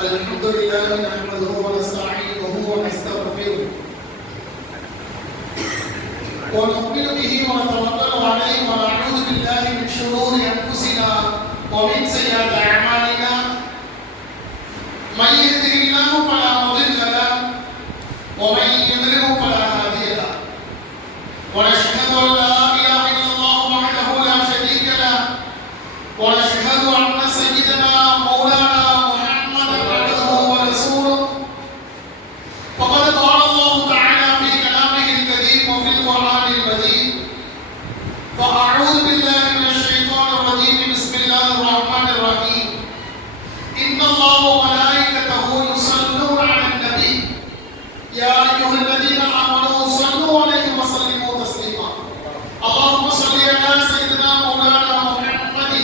الحمد لله نحمده ونستعينه ونستغفره ونؤمن به ونتوكل عليه ونعوذ بالله من شرور انفسنا ومن سيئات اعمالنا من يهده الله فلا مضل له ومن يضلل فلا هادي له ونشهد ان لا اله الا الله وحده لا شريك له ونشهد ان سيدنا مولانا فأعوذ بالله من الشيطان الرجيم بسم الله الرحمن الرحيم إن الله وملائكته يصلون على النبي يا أيها الذين آمنوا صلوا عليه وسلموا تسليما اللهم صل على سيدنا مولانا محمد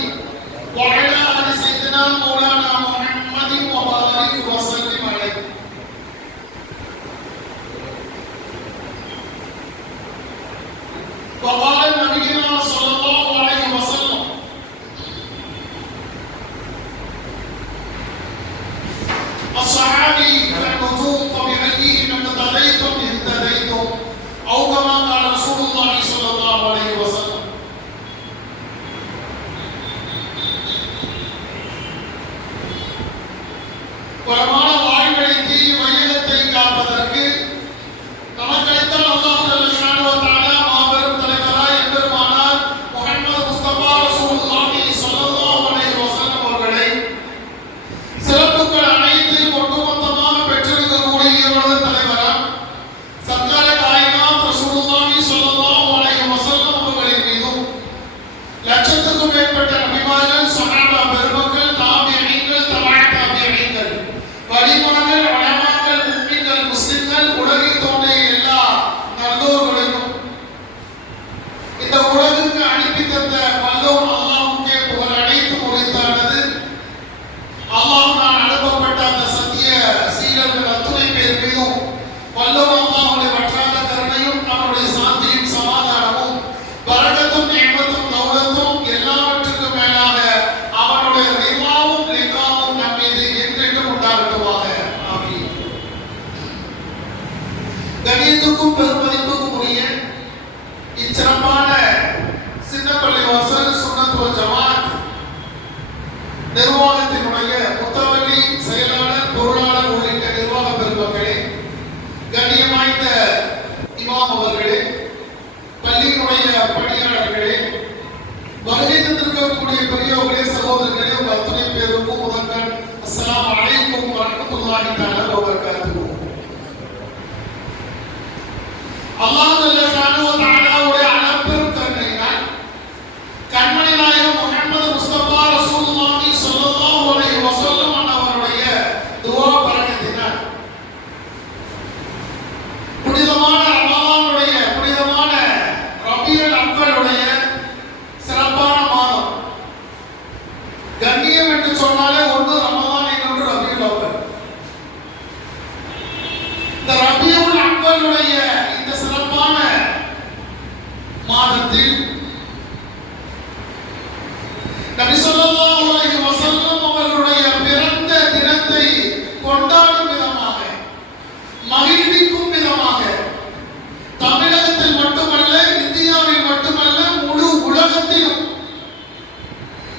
وعلى آل سيدنا مولانا محمد وبارك وسلم عليه وقال نبينا صلى الله عليه وسلم الصحابي كالنجوم فبأيهم اقتديتم اهتديتم أو كما قال رسول الله صلى الله عليه وسلم வளமான வாழ்வை தீய வையகத்தை காப்பதற்கு நமக்களித்தால் அல்லாஹ் ஜல்ல ஷானஹு வ தஆலா மாபெரும் தலைவராய் எம்பெருமானார் முஹம்மது முஸ்தபா ரசூலுல்லாஹி ஸல்லல்லாஹு அலைஹி வஸல்லம் அவர்களை சிறப்புகள் அனைத்தையும் ஒட்டுமொத்தமாக பெற்றிருக்கக்கூடிய இவரது தலைவராம் சர்க்கார காயினாத் ரசூலுல்லாஹி ஸல்லல்லாஹு அலைஹி வஸல்லம் அவர்களின் மீதும் லட்சத்துக்கும் மேற்பட்ட நபிமார்கள் சஹாபா பெருமக்கள் தாபிஈன்கள் தபஅ தாபிஈன்கள் வலிமார்கள் உலமாக்கள் முஃமின்கள் முஸ்லிம்கள் உலகில் தோன்றிய எல்லா நல்லோர்களையும் இந்த உலகுக்கு அனுப்பி தந்த வல்லோன் அல்லாஹ்வுக்கே புகழ் அனைத்து உரித்தானது. அல்லாஹ் நான் அனுப்பப்பட்ட அந்த சத்திய சீலர்கள் அத்துணை பேர் மீதும் வல்லோன் அல்லாஹ்வுடைய வற்றாத கருணையும் அவருடைய சாந்தியும் சமாதானமும் பரக்கத்தும் நிஅமத்தும் தௌலத்தும் எல்லாவற்றுக்கும் மேலாக அவனுடைய ரிவாவும் லிகாவும் நம் மீது என்றென்றும் உண்டாகட்டுமாக. ஆமீன். கணியத்துக்கும் பெருமதிப்புக்கும் உரிய இச்சிறப்பான சின்னப்பள்ளி வாசல் சுன்னத் வல் ஜமாத் நிர்வாகத்தினுடைய முத்தவல்லி செயலாளர் பொருளாளர் உள்ளிட்ட நிர்வாக பெருமக்களே, கண்ணியம் வாய்ந்த இமாம் அவர்களே, பள்ளியினுடைய பணியாளர்களே, வருகை தந்திருக்கக்கூடிய பெரியவர்களே, சகோதரர்களே, உங்கள் அத்துணை பேருக்கும் முதற்கண் அஸ்ஸலாமு அலைக்கும் வரஹ்மத்துல்லாஹி தஆலா வ பரகாத்துஹு. அல்லாஹ் ஜல்ல ஷானஹு வ தஆலாவுடைய அளப்பெரும் கருணையினால் கண்மணி நாயகம் முஹம்மது முஸ்தபா ரசூலுல்லாஹி ஸல்லல்லாஹு அலைஹி வஸல்லம் அவருடைய துஆ பரக்கத்தினால் புனிதமான ரமலானுடைய புனிதமான ரபியுல் அவ்வலுடைய சிறப்பான மாதம். கண்ணியம் என்று சொன்னாலே ஒன்று ரமலான், இன்னொன்று ரபியுல் அவ்வல். இந்த ரபியுல் அவ்வலுடைய இந்த சிறப்பான மாதத்தில் நபி ஸல்லல்லாஹு அலைஹி வஸல்லம் அவர்களுடைய பிறந்த தினத்தை கொண்டாடும் விதமாக, மகிழ்விக்கும் விதமாக தமிழகத்தில் மட்டுமல்ல, இந்தியாவில் மட்டுமல்ல, முழு உலகத்திலும்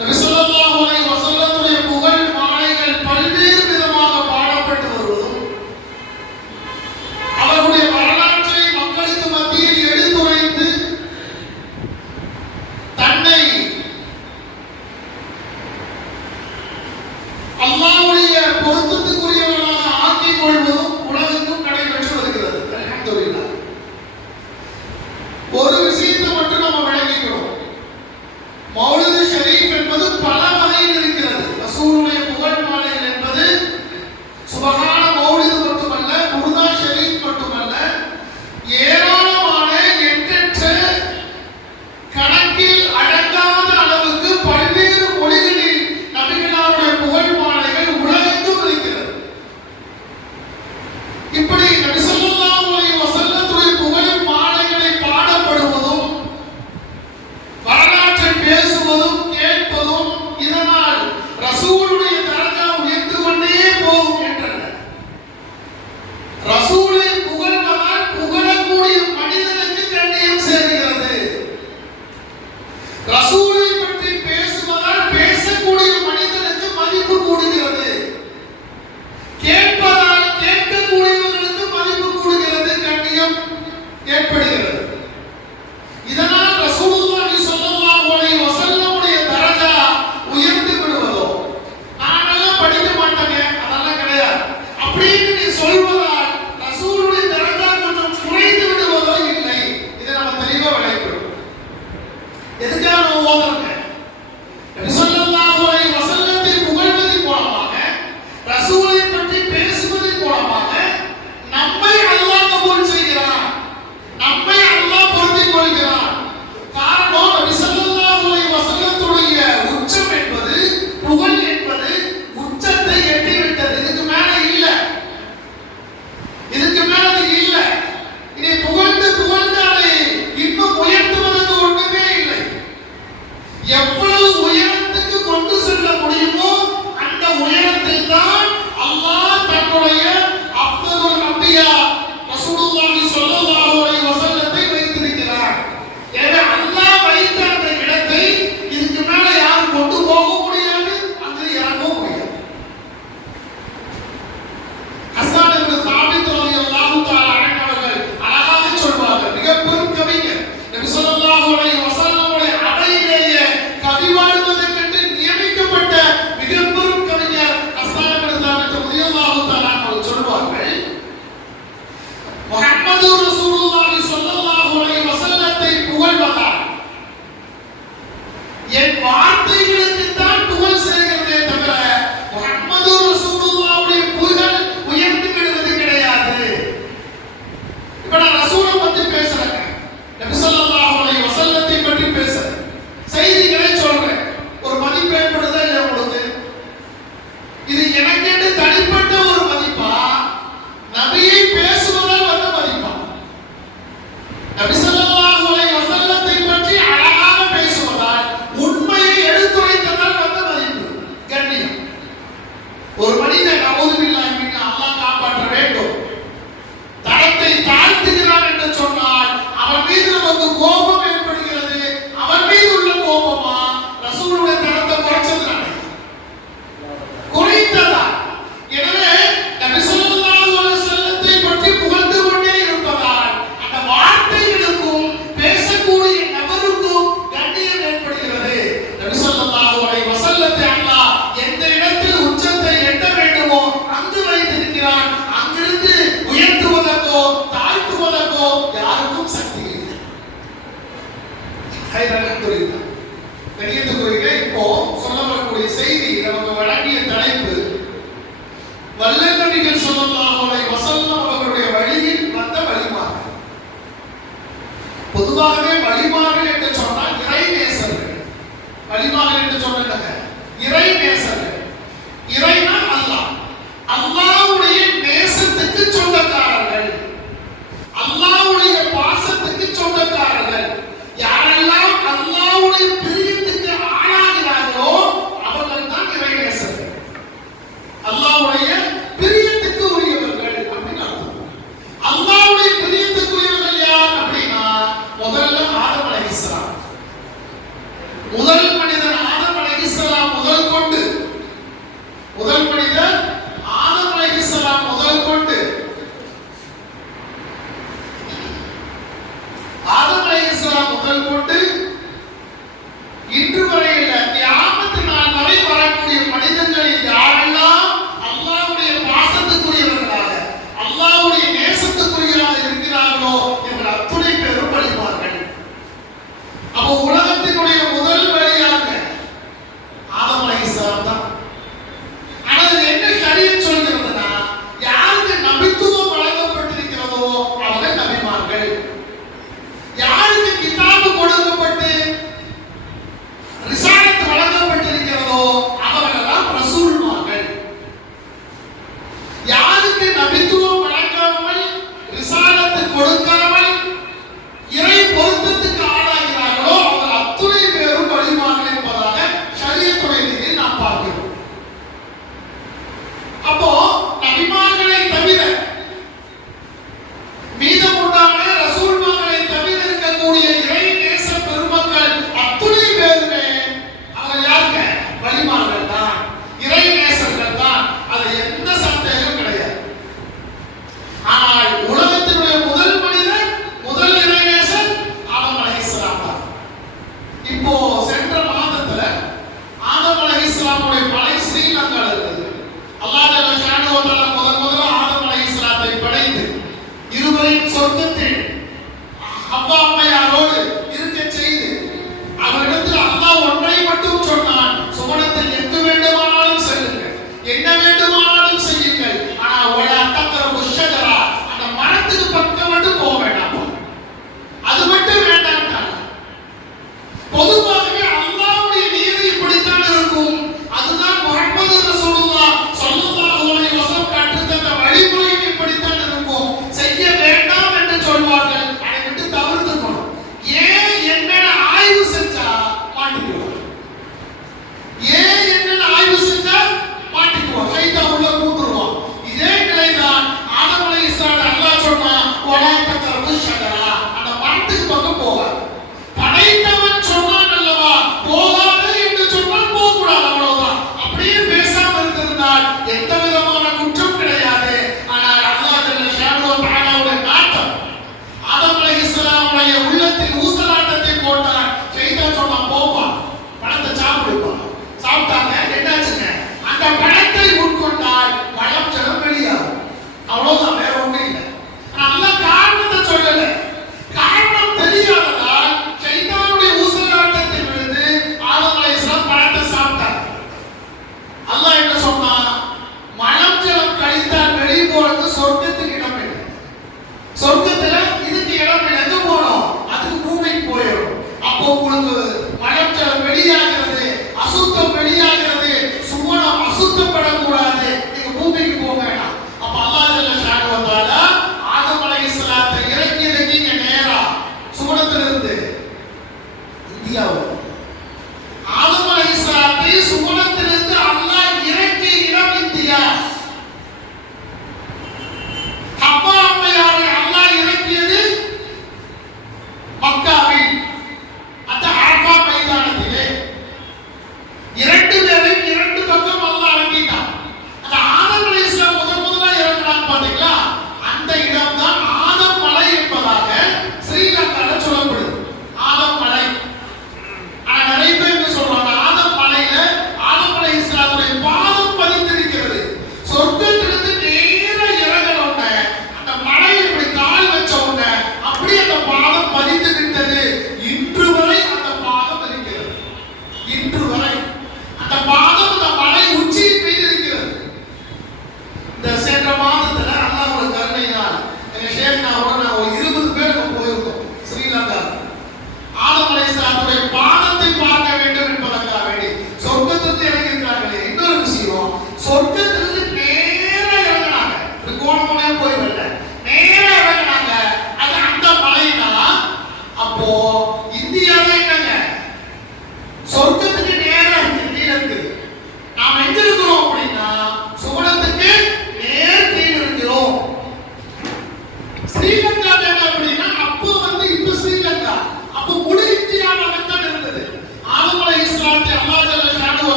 நபி ஸல்லல்லாஹு அலைஹி வஸல்லத்துடைய புகழ் மாலைகள் பல்வேறு விதமாக பாடப்பட்டு வருவதும், அவர்களுடைய வரலாற்றை மக்களுக்கு மத்தியில் எடுத்துரைத்து தன்னை அல்லாஹ்வுடைய பொருத்தத்துக்குரியவனாக ஆக்கிக் கொள்வதும் உலகெங்கும் நடைபெற்று வருகிறது. அல்ஹம்துலில்லாஹ். ஒரு விஷயத்தை மட்டும் நம்ம விளங்கிக்கிறோம். மௌலிது ஷரீஃப் என்பது பல வகையில் இருக்கிறது. ரசூலுடைய புகழ் மாலைகள் என்பது சுபஹான மௌலிது மட்டுமல்ல, புர்தா ஷரீஃப் மட்டுமல்ல, ஏராளமான எண்ணற்ற கணக்கில் அடங்காத அளவுக்கு பல்வேறு மொழிகளில் நபிகளாருடைய புகழ் மாலைகள் உலகெங்கும் இருக்கிறது. இப்படி நபி ஸல்லல்லாஹு அலைஹி வஸல்லத்துடைய புகழ் மாலைகளை பாடப்படுவதும், வரலாற்றை பேசுவதும், கேட்பதும், இதனால் ரசூலுடைய தரஜா உயர்ந்து கொண்டே போகும். அவர்களுடைய செய்தி நமக்கு வழங்கிய தலைப்பு வல்லல் நபிகள் ஸல்லல்லாஹு அலைஹி வஸல்லம் அவர்களுடைய வழியில் வந்த வழிமாறு. பொதுவாகவே வழிமாறு என்று சொன்னால் இறை நேசர்கள். வழிமாறு என்று சொன்னாங்க இறை நேசர்கள். இறைனா அல்லாஹ். அல்லாஹ்வுடைய நேசத்துக்கு சொந்தக்காரர்கள், அல்லாஹ்வுடைய பாசத்துக்கு சொந்தக்காரர்கள். யாரெல்லாம் அல்லாஹ்வுடைய பிரியத்துக்கு ஆளாகிறார்களோ அவர்கள் தான் இறை நேசர்கள், அல்லாஹ்வுடைய பிரியத்துக்கு உரியவர்கள் அப்படின்னு அர்த்தம். அல்லாஹ்வுடைய பிரியத்துக்கு உரியவர்கள் யார் அப்படின்னா முதல்ல ஆதம் அலைஹிஸ்ஸலாம். முதல் மனிதன் ஆதம் அலைஹிஸ்ஸலாம் முதல் கொண்டு, முதல் மனிதர் ஆதம் அலைஹிஸ்ஸலாம் முதல் கொண்டு ஆதம் அலைஹிஸ்ஸலாம் முதல் கொண்டு இன்று வரையில கியாமத் நாள் வரை வரக்கூடிய மனிதர்களில் யாரெல்லாம் அல்லாஹ்வுடைய பாசத்துக்குரியவர்களாக, அல்லாஹ்வுடைய நேசத்துக்குரியவர்களாக இருக்கிறார்களோ இவர்கள் அத்துணை பேரும் வழிமார்கள். அப்போ உலகத்தினுடைய முதல் வழியாக ஆதம் அலைஹிஸ்ஸலாம் தான். ஆனால் என்ன ஷரியத் சொல்கிறதுனா யாருக்கு நபித்துவம் வழங்கப்பட்டிருக்கிறதோ அவர்கள் நபிமார்கள். யாருக்கு கிதாபு கொடுக்கப்பட்டு ரிசாலத் வழங்கப்பட்டிருக்கிறதோ அவர்களெல்லாம் ரசூல்மார்கள். யாருக்கு நபித்துவம் வழங்காமல் ரிசாலத் கொடுக்காமல் இறை பொருத்தத்துக்கு ஆளாகிறார்களோ அவர் அத்துணை பேரும் வழிமார்கள் என்பதாக ஷரியத்துடைய ரீதியில் நாம் பார்க்கிறோம். அப்போ நபிமார்களை தவிர மீதமுண்டான ரசூல்மார்களை தவிர இருக்கக்கூடிய இறை நேச பெருமக்கள் அத்துணை பேருமே அவர் யாருங்க வழிமார்கள் தான், இறை நேசர்கள் தான். அது எந்த சந்தேகம் கிடையாது. ஆனால் உலகத்தினுடைய முதல் மனிதன், முதல் இறை நேசர் ஆதம் அலைஹிஸ்ஸலாம் தான். இப்போ சென்ற மாதத்துல ஆதம் அலைஹிஸ்ஸலாமுடைய மலை ஸ்ரீலங்கால இருக்குது. அல்லாஹ் ஜல்ல ஷானஹு வ தஆலா முதல்ல ஆதம் அலைஹிஸ்ஸலாத்தை படைத்து இருவரையும் சொர்க்கத்தில் அப்பா அம்மையாரோடு இருக்க செய்து அவரிடத்தில் அல்லாஹ் ஒன்றை மட்டும் சொன்னான், சுவனத்தில் எங்கு வேண்டுமானாலும் செல்லுங்கள், என்ன வேண்டுமானாலும் செய்யுங்கள், ஆனா வலா தக்ரபு ஷஜரா, அந்த மரத்துக்கு பக்கம் மட்டும் போக வேண்டாம், அது மட்டும் வேண்டாம். பொதுவாகவே அல்லாஹ்வுடைய நீதி இப்படித்தான் இருக்கும். அதுதான் முஹம்மது ரசூலுல்லாஹ் ஸல்லல்லாஹு அலைஹி வஸல்லம் கற்றுத் தந்த வழிமுறையும் இப்படித்தான் இருக்கும். செய்ய வேண்டாம் என்று சொல்வார்,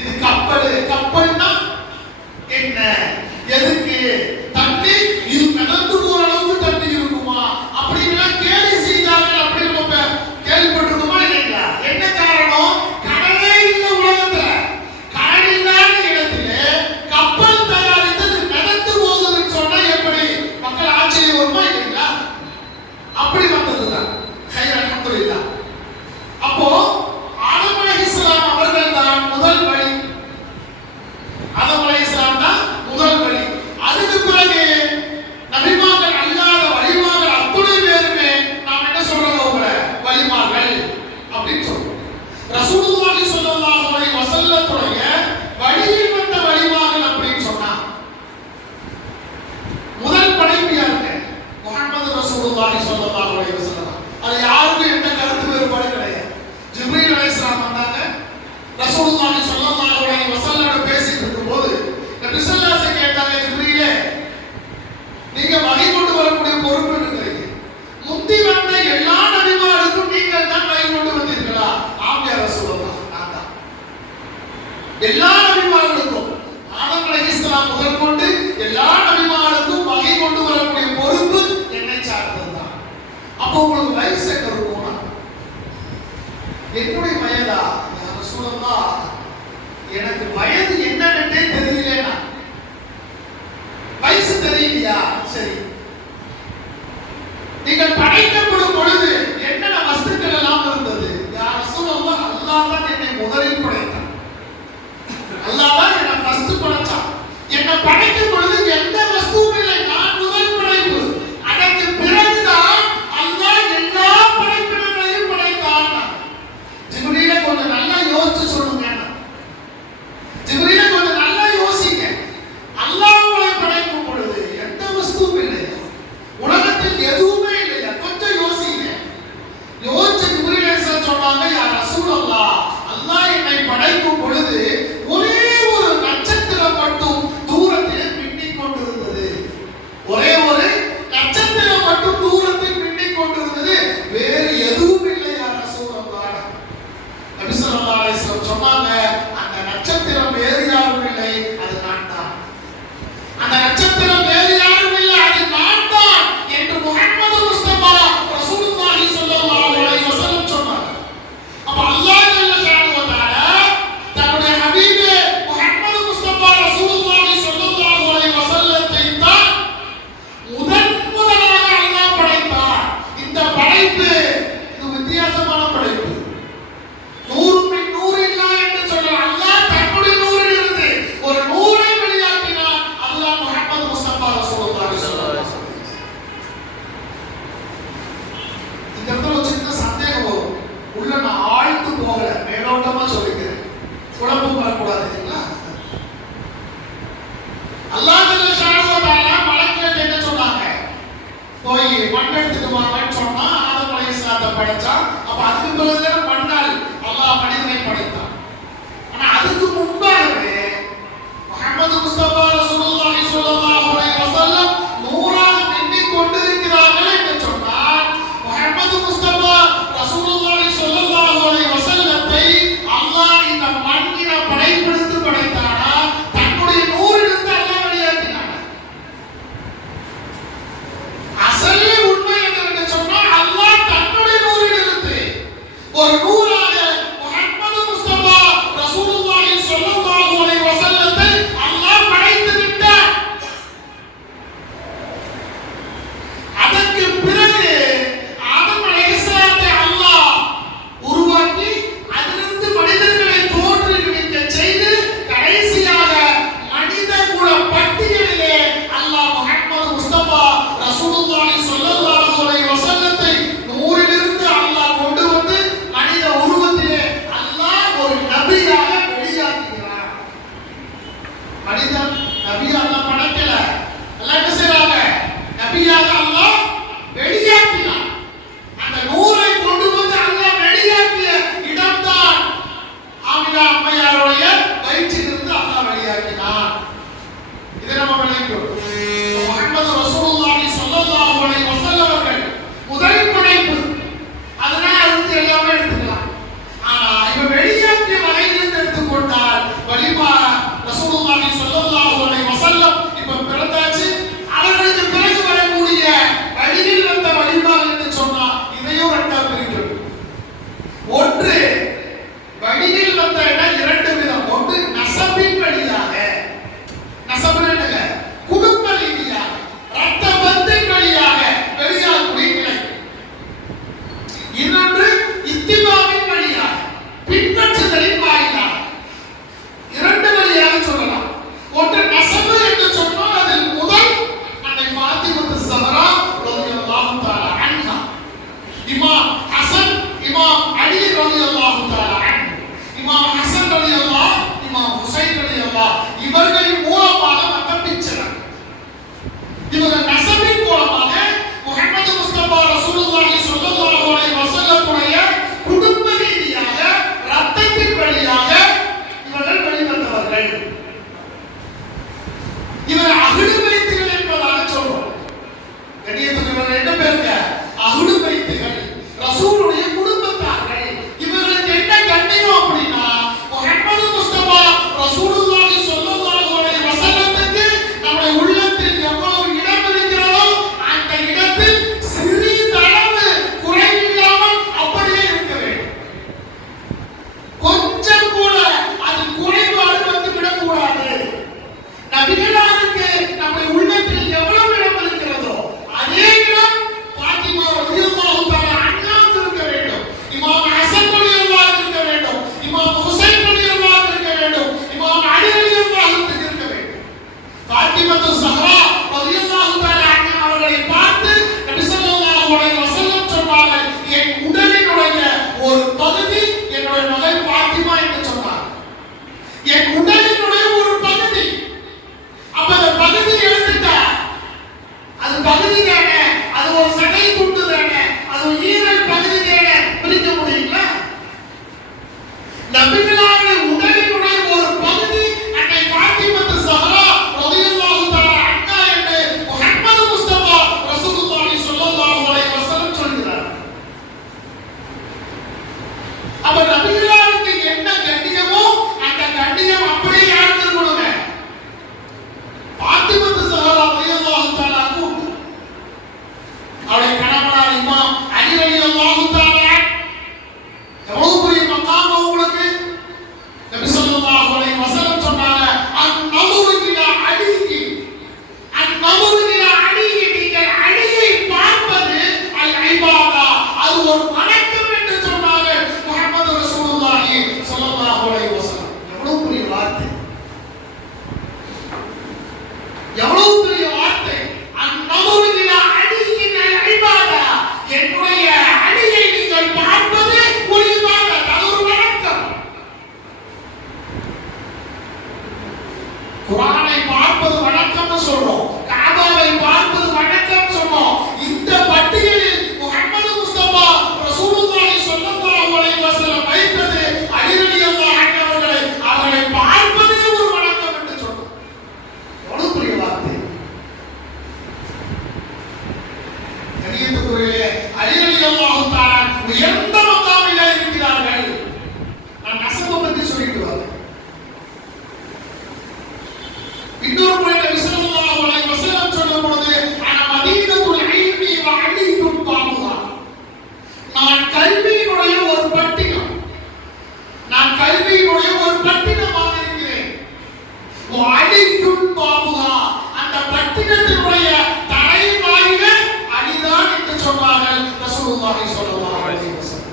இது கப்பல். கப்பல்னா என்ன, எதுக்கு, தண்ணி இது மிதந்து போற அளவுக்கு தண்ணி இருக்குமா அப்படின்னு கேள்வி செய்தார்கள். அப்படி நம்ம கேள்விப்பட்டிருக்கோமா இல்லைங்களா? என்ன காரணம்? கடலே இல்லை உலகத்துல. கடல் இல்லாத இடத்திலே கப்பல் தயாரித்தது மிதந்து போகுதுன்னு சொன்னா எப்படி மக்கள் ஆச்சரியம் வருமா இல்லைங்களா? அப்படி வந்ததுதான். அல்ஹம்துலில்லாஹ். அப்போ ஆதம் அலைஹிஸ்ஸலாம் அவர்கள் தான் முதல் வழி. ஆதம் அலைஹிஸ்ஸலாம் தான் முதல் வழி. அதுக்கு பிறகு நபிமார்கள் அல்லாத வழிமார்கள் அத்துணை பேருமே நாம் என்ன சொல்றோம், அவங்கள வழிமார்கள் அப்படின்னு சொல்றோம். ரசூலுல்லாஹி ஸல்லல்லாஹு அலைஹி வஸல்லத்துடைய வழியில் வந்த வழிமார்கள் அப்படின்னு சொன்னா முதல் படைப்பு யாருங்க? முஹம்மது ரசூலுல்லாஹி ஸல்லல்லாஹு அலைஹி வஸல்லம். அது யாருக்கும் எந்த கருத்து வேறுபாடு கிடையாது. ஜிப்ரீல் அலைஹிஸ்ஸலாம் வந்தாங்க. ரசூலுல்லாஹி ஸல்லல்லாஹு அலைஹி வஸல்லம் பேசிட்டு இருக்கும்போது நபி ஸல்லல்லாஹு அலைஹி கேட்டாங்க, ஜிப்ரீலே நீங்க வகை கொண்டு வரக்கூடிய பொறுப்பு இருக்கிறீங்க. முந்தி வந்த எல்லா நபிமாருக்கும் நீங்கள் தான் வகை கொண்டு வந்தீர்களா? ஆம் யா ரசூலுல்லாஹ், நான் தான். எல்லா நபிமார்களுக்கும் ஆதம் அலைஹிஸ்ஸலாம் முதல் கொண்டு எல்லா நபிமாருக்கும் வகை கொண்டு வரக்கூடிய பொறுப்பு என்னை சார்ந்ததுதான். அப்போ உங்களுக்கு வயசு என்ன இருக்கும்னா, என்னுடைய வயதா யா ரசூலுல்லாஹ், எனக்கு வயது என்னன்னே தெரியலனா. வயசு தெரியலையா? சரி, நீங்கள் படைக்கப்படும் பொழுது என்னென்ன வஸ்துக்கள் எல்லாம் இருந்தது? யா ரசூலுல்லாஹ், அல்லாஹ் தான் என்னை முதலில் படைத்தான். அல்லாஹ் தான் என்னை ஃபர்ஸ்ட் படைச்சான். என்னை படைக்கும் பொழுது எந்த வஸ்துவும் இல்லை, நான் முதல் படைப்பு. அதற்கு பிறகுதான் அல்லாஹ் எல்லா படைப்பினங்களையும் படைத்தான். ஜிப்ரீலே கொஞ்சம் நல்லா யோசிச்சு சொல்லுங்க. ஜிப்ரீலே கொஞ்சம் நல்லா யோசிங்க. அல்லாஹ்வை படைக்கும் பொழுது எந்த வஸ்துவும் இல்லை, உலகத்தில் எதுவுமே இல்லை. கொஞ்சம் யோசிங்க. யோசிச்சு ஜிப்ரீலே சொன்னாங்க, யா ரசூலுல்லாஹ், அல்லாஹ் என்னை படைக்கும் பொழுது ஒரே ஒரு நட்சத்திரம் மட்டும் தூரத்தில் மின்னிக் கொண்டிருந்தது. ஒரே ஒரு நட்சத்திரம் மட்டும் தூரத்தில் மின்னிக் கொண்டிருந்தது, வேறு எதுவும் இல்லை யா ரசூலுல்லாஹ். நபி ஸல்லல்லாஹு அலைஹி வஸல்லம் சொன்னாங்க, அந்த நட்சத்திரம் வேறு யாரும் இல்லை, அது நான் தான். அந்த நட்சத்திரம் வேறு யாரும் இல்லை, அது நான் தான் என்று முஹம்மது முஸ்தபா ரசூலுல்லாஹி ஸல்லல்லாஹு அலைஹி வஸல்லம் சொன்னாங்க. அப்ப அல்லாஹ் ஜல்ல ஷானஹு வ தஆலா தன்னுடைய ஹபீபே முஹம்மது முஸ்தபா ரசூலுல்லாஹி ஸல்லல்லாஹு அலைஹி வஸல்லத்தை தான் முதலாக அல்லாஹ் படைத்தார். இந்த படைப்பு இது வித்தியாசமான படைப்பு. நூறு மின் நூறு இல்லா என்று சொல்ல அல்லாஹ் தன்னுடைய நூறில் இருந்து ஒரு நூறை வெளியாக்கினார். அல்லாஹ் முஹம்மது முஸ்தபா ரசூலுல்லாஹி ஸல்லல்லாஹு அலைஹி வஸல்லம். இந்த இடத்துல ஒரு சின்ன சந்தேகம் வரும். உள்ள நான் ஆழ்ந்து போகல, மேலோட்டமா சொல்லிக்கிறேன். குழப்பம் வரக்கூடாது இல்லைங்களா? அல்லாஹ் ஜல்ல ஷானஹு வ தஆலா மலக்குகள் என்ன சொன்னாங்க? போய் மண் எடுத்துட்டு வாங்கன்னு சொன்னா ஆதம் அலைஹிஸ்ஸலாத்தை படைச்சான். அப்ப அதுக்கு பிறகுதான் மண்ணால் அல்லாஹ் மனிதனை படைத்தான். ஆனா அதுக்கு முன்பாகவே முஹம்மது முஸ்தபா ரசூலுல்லாஹி ஸல்லல்லாஹு அலைஹி வஸல்லம் நூறாக மின்னிக் கொண்டிருக்கிறார்கள் என்று சொன்னால் முஹம்மது முஸ்தபா ரசூலுல்லாஹி ஸல்லல்லாஹு அலைஹி வஸல்லத்தை அல்லாஹ் இந்த மண்ணின படைப்பெடுத்து படைத்தானா, தன்னுடைய நூறிலிருந்து அல்லாஹ் வெளியாக்கினானா? அசல் உண்மை என்னவென்று சொன்னால் அல்லாஹ் தன்னுடைய நூறிலிருந்து ஒரு நூறாக முஹம்மது முஸ்தபா ரசூலுல்லாஹி ஸல்லல்லாஹு அலைஹி வஸல்லத்தை அல்லாஹ் படைத்து விட்டார். அதற்கு பிறகு ஆதம் அலைஹிஸ்ஸலாத்தை அல்லாஹ் உருவாக்கி அதிலிருந்து மனிதர்களை தோற்றுவிக்க செய்து கடைசியாக மனித குல பட்டியலிலே அல்லாஹ் முஹம்மது முஸ்தபா ரசூலுல்லாஹி ஸல்லல்லாஹு அலைஹி வஸல்லத்தை நூறிலிருந்து அல்லாஹ் கொண்டு வந்து மனித உருவத்திலே அல்லாஹ் ஒரு நபியாக வெளியாக்குகிறார். மனிதன் நபியா அல்லாஹ் படைக்கல. அல்லாஹ் என்ன செய்றாங்க? நபியாக அல்லாஹ் வெளியாக்கினார். அந்த நூறை கொண்டு வந்து அல்லாஹ் வெளியாக்கிய இடம்தான் ஆமினா அம்மையாருடைய வயிற்றிலிருந்து அல்லாஹ் வெளியாக்கினார். இதை நம்ம விளங்கிக்கிறோம். முஹம்மது ரசூலுல்லாஹி ஸல்லல்லாஹு அலைஹி வஸல்லம் அவர்கள் முதல் படைப்பு. அதனால அது எல்லாமே எடுத்துக்கலாம். ஆனா இவ வெளியாக்கிய வகையிலிருந்து எடுத்துக்கொண்டால் சொன்னார்கள். இவர் அஹ்லு பைத்துகள் என்பதாக சொல்றோம். கண்ணியத்துக்கு என்ன பேருங்க? அஹ்லு பைத்துகள், ரசூலுடைய குடும்பத்தார்கள். இவர்களுக்கு என்ன கண்ணியம் அப்படின்னா, முஹம்மது முஸ்தபா ரசூலுல்லாஹி ஸல்லல்லாஹு அலைஹி வஸல்லத்துக்கு நம்முடைய உள்ளத்தில் எவ்வளவு இடம் இருக்கிறதோ அந்த இடத்தில் சிறிதளவு குறைவில்லாமல் அப்படியே இருக்க வேண்டும். கொஞ்சம் கூட அது குறைபாடு வந்து விடக்கூடாது. நபிகளாருக்கு நம்முடைய உள்ளத்தில் எவ்வளவு இடம் இருக்கிறதோ அதே இடம் பாத்திமா ரலியல்லாஹு தஆலா அன்ஹாவுக்கு இருக்க வேண்டும். இமாம் ஹஸன் ரலியல்லாஹு இருக்க வேண்டும். இமாம் ஹுசைன் ரலியல்லாஹு இருக்க வேண்டும். இமாம் அலி ரலியல்லாஹு இருக்க வேண்டும். பாத்திமா ஸஹ்ரா ரலியல்லாஹு தஆலா அன்ஹா அவர்களை பார்த்து நபி ஸல்லல்லாஹு அலைஹி வஸல்லம் சொன்னார்கள், என் உடலினுடைய ஒரு பகுதி என்னுடைய மகள் பாத்திமா என்று சொன்னார். என் உடலினுடைய ஒரு பகுதி. அப்ப அந்த பகுதி எடுத்துட்டா அது பகுதி தானே, அது ஒரு சடை துண்டு தானே, அது ஈரல் பகுதி தானே, பிரிக்க முடியுங்களா? நபிகளாருடைய உடலினுடைய ஒரு பகுதி அன்னை பாத்திமா ஸஹ்ரா ரலியல்லாஹு தஆலா அன்ஹா என்று முஹம்மது முஸ்தபா ரசூலுல்லாஹி ஸல்லல்லாஹு அலைஹி வஸல்லம் சொல்கிறார். அப்ப நபிகளாருக்கு என்ன கண்ணியமோ அந்த கண்ணியம் அப்படியே யாருக்கு இருக்கணுங்க? பாத்திமா ஸஹ்ரா ரலியல்லாஹு தஆலா உண்டு. அவருடைய கணவனார் இமாம் அலி ரலியல்லாஹு தஆலா எவ்வளவு பெரிய மகாம் அவங்களுக்கு. நபி ஸல்லல்லாஹு அலைஹி வஸல்லம் சொன்னாங்க, அன்-நظر இலா அலிஹி, அன்-நظر இலா அலிஹி, நீங்கள் அலியை பார்ப்பது அல்-இபாதா, அது ஒரு வணக்கம் என்று சொன்னாங்க முஹம்மது ரசூலுல்லாஹி ஸல்லல்லாஹு அலைஹி வஸல்லம். எவ்வளவு பெரிய வார்த்தை, எவ்வளவு பெரிய வார்த்தை. அன்-நظر இலா அலிஹி அல்-இபாதா, என்னுடைய அலியை நீங்கள் பார்ப்பது ஒரு இபாதத், அது ஒரு வணக்கம். குர்ஆனை பார்ப்பது வணக்கம்னு சொல்றோம், கஅபாவை பார்ப்பது வணக்கம் சொன்னோம். இந்த பட்டியலில் முஹம்மது முஸ்தபா ரசூலுல்லாஹி ஸல்லல்லாஹு அலைஹி வஸல்லம் வைத்தது அலி ரலியல்லாஹு அன்ஹு அவர்களை பார்ப்பதே ஒரு வணக்கம் என்று சொன்னோம். எவ்வளவு பெரிய வார்த்தை. கண்ணியத்துக்குரிய அலி ரலியல்லாஹு தஆலா உயர்ந்த மகாமிலே இருக்கிறார்கள். நான் நஸபை பற்றி சொல்லிட்டு வரேன். இன்னொரு முறை நபி ஸல்லல்லாஹு அலைஹி வஸல்லம் சொல்லும் பொழுது, அன மதீனத்துல் இல்மி வ அலியுன் பாபுஹா, நான் கல்வியினுடைய ஒரு பட்டினம், நான் கல்வியினுடைய ஒரு பட்டினமாக இருக்கிறேன். வ அலியுன் பாபுஹா, அந்த பட்டினத்தினுடைய தலைவாயில அலிதான் என்று சொன்னார்கள் ரசூலுல்லாஹி ஸல்லல்லாஹு அலைஹி வஸல்லம்.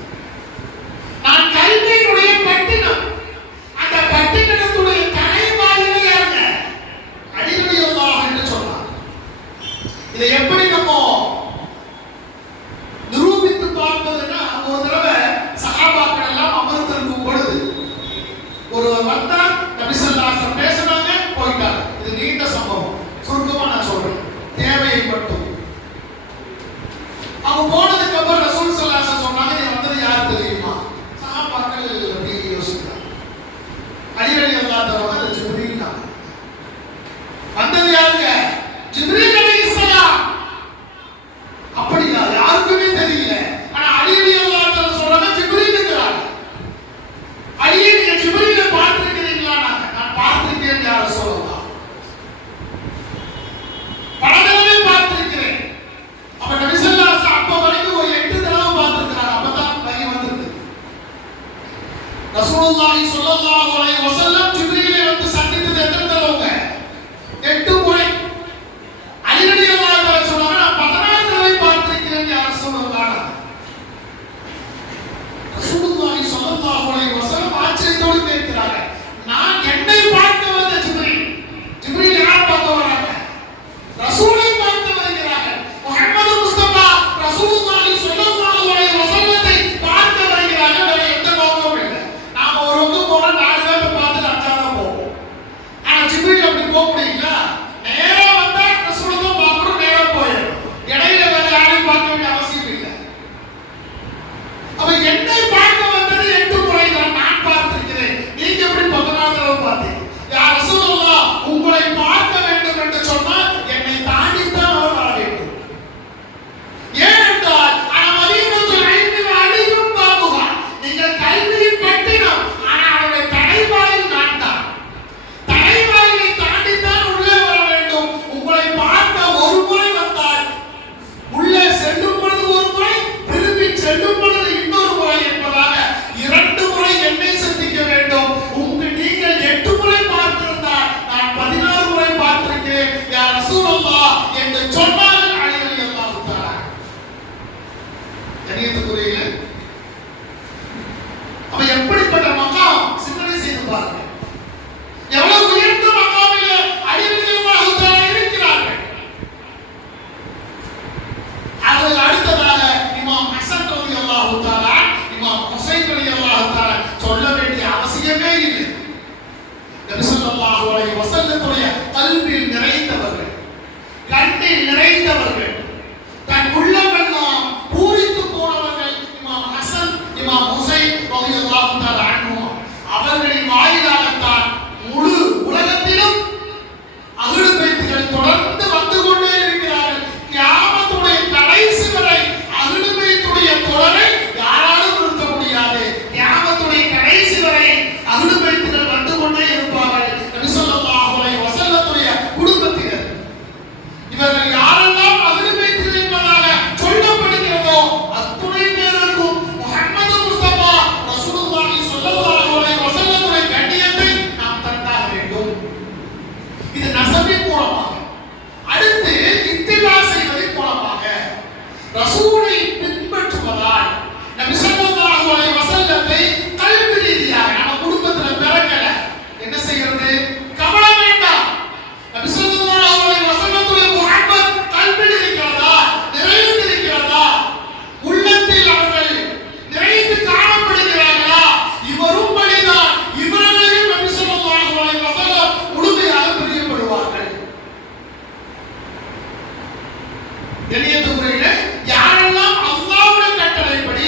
நான் கல்வியினுடைய பட்டினம், அந்த பட்டினத்துடைய தலைவாயில யாருங்க? அலி நபி ஸல்லல்லாஹு அலைஹி வஸல்லத்துடைய கல்பில் நிறைந்தவர்கள், கண்ணில் நிறைந்தவர்கள், தன் உள்ளமெல்லாம் பூரித்து போனவர்கள் இமாம் ஹசன், இமாம் ஹுசைன் ரலியல்லாஹு தஆலா அன்ஹும். அவர்களின் வாயிலாகத்தான் முழு உலகத்திலும் அஹ்லுல் பைத்துகள் தொடர்ந்து வந்து கொண்டே இருக்கிறார்கள். கியாமத்துடைய கடைசி வரை அஹ்லுல் பைத்துடைய தொடரை யாராலும் நிறுத்த முடியாது. கியாமத்துடைய கடைசி வரை அஹ்லுல் பைத்துகள் வந்து கொண்டே இருப்பார்கள். நபி ஸல்லல்லாஹு அலைஹி வஸல்லத்துடைய குடும்பத்தினர் இவர்கள் யாரெல்லாம் அஹ்லுல் பைத்துகள் என்பதாக சொல்லப்படுகிறதோ அத்துணை பேருக்கும் முஹம்மது முஸ்தபா ரசூலுல்லாஹி ஸல்லல்லாஹு அலைஹி வஸல்லத்துடைய கண்ணியத்தை நாம் தந்தாக வேண்டும். இது நஸபின் மூலமாக, அடுத்து இத்திபா செய்வதன் மூலமாக, ரசூலை பின்பற்றுவதால் நபி ஸல்லல்லாஹு அலைஹி வஸல்லத்தை கல்வி ரீதியாக நம்ம குடும்பத்துல பிறக்கல என்ன செய்யறது? கவலை வேண்டாம். நபி ஸல்லல்லாஹு அலைஹி வஸல்லத்துடைய முஹப்பத் கல்வியில் இருக்கிறதா, நிறைந்திருக்கிறதா, உள்ளத்தில் அவர்கள் நிறைந்து காணப்படுகிறார்களா? இவரும் வழிதான், இவர்களையும் நபி ஸல்லல்லாஹு அலைஹி வஸல்லம் முழுமையாக பிரியப்படுவார்கள். கண்ணியத்துக்குரிய யாரெல்லாம் அல்லாஹ்வுடைய கட்டளைப்படி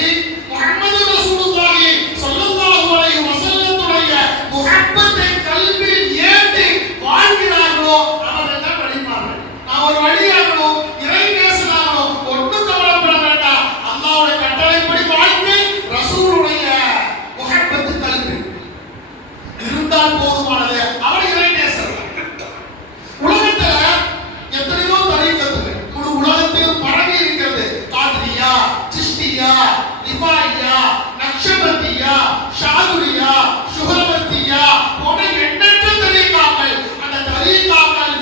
முஹம்மது ரசூலுல்லாஹி ஸல்லல்லாஹு அலைஹி வஸல்லத்துடைய முஹப்பத்தை கல்வியில் ஏந்தி வாழ்கிறார்களோ அவர்கள் தான் வழிமார்கள். நான் ஒரு வழியாகணும், இறைநேசனாகணும், ஒன்றும் கவலைப்பட வேண்டாம். அல்லாஹ்வுடைய கட்டளைப்படி வாழ்க்கை, ரசூலுடைய முஹப்பத்து கல்வி இருந்தால் போதுமானது. அவர் இறைநேசர். உலகத்துல எத்தனையோ தரீக்கத்துகள் முழு உலகத்திலும் பரவி இருக்கிறது. காத்ரியா, சிஷ்டியா, ரிஃபாயியா, நக்ஷபந்தியா, ஷாதுரியா, சுஹரவர்தியா போன்ற எண்ணற்ற தரீக்காக்கள். அந்த தரீக்காக்கள்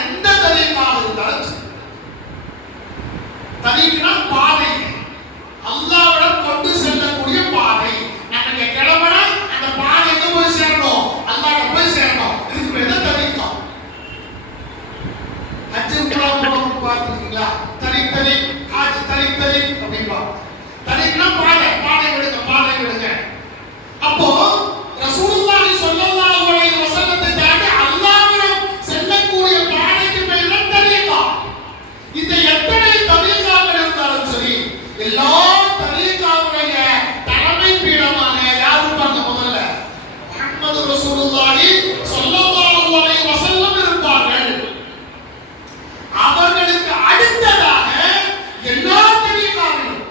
எந்த தரீக்காக இருந்தாலும் சரி. தரீக்னா பாதை, அல்லாஹ்விடம் கொண்டு செல்லக்கூடிய பாதை. நம்ம இங்க கிளம்புனா அந்த பாதைக்கு போய் சேரணும், அல்லாஹ்விடம் போய் சேரணும். இதுக்கு பேர் தான் தரீக்கா. ஹஜ் போறவங்க பார்த்துருக்கீங்களா? தரீக் தரீக் ஹஜ் தரீக் தரீக் அப்படின்பா. தரீக்னா பாதை, பாதை விடுங்க, பாதை விடுங்க. அப்போ ரசூலுல்லாஹி ஸல்லல்லாஹு அலைஹி வஸல்லத்தை தாண்டி அல்லாஹ்விடம் செல்லக்கூடிய பாதைக்கு பேர் தான் தரீக்கா. இந்த எத்தனை தரீக்காக்கள் இருந்தாலும் சரி, எல்லா தரீக்காவுடைய தலைமை பீடமாக யார் இருப்பாங்க? முதல்ல முஹம்மது ரசூலுல்லாஹி ஸல்லல்லாஹு அலைஹி வஸல்லம் இருப்பார்கள். அவர்களுக்கு அடுத்ததாக எல்லா தரீக்காவிலும்,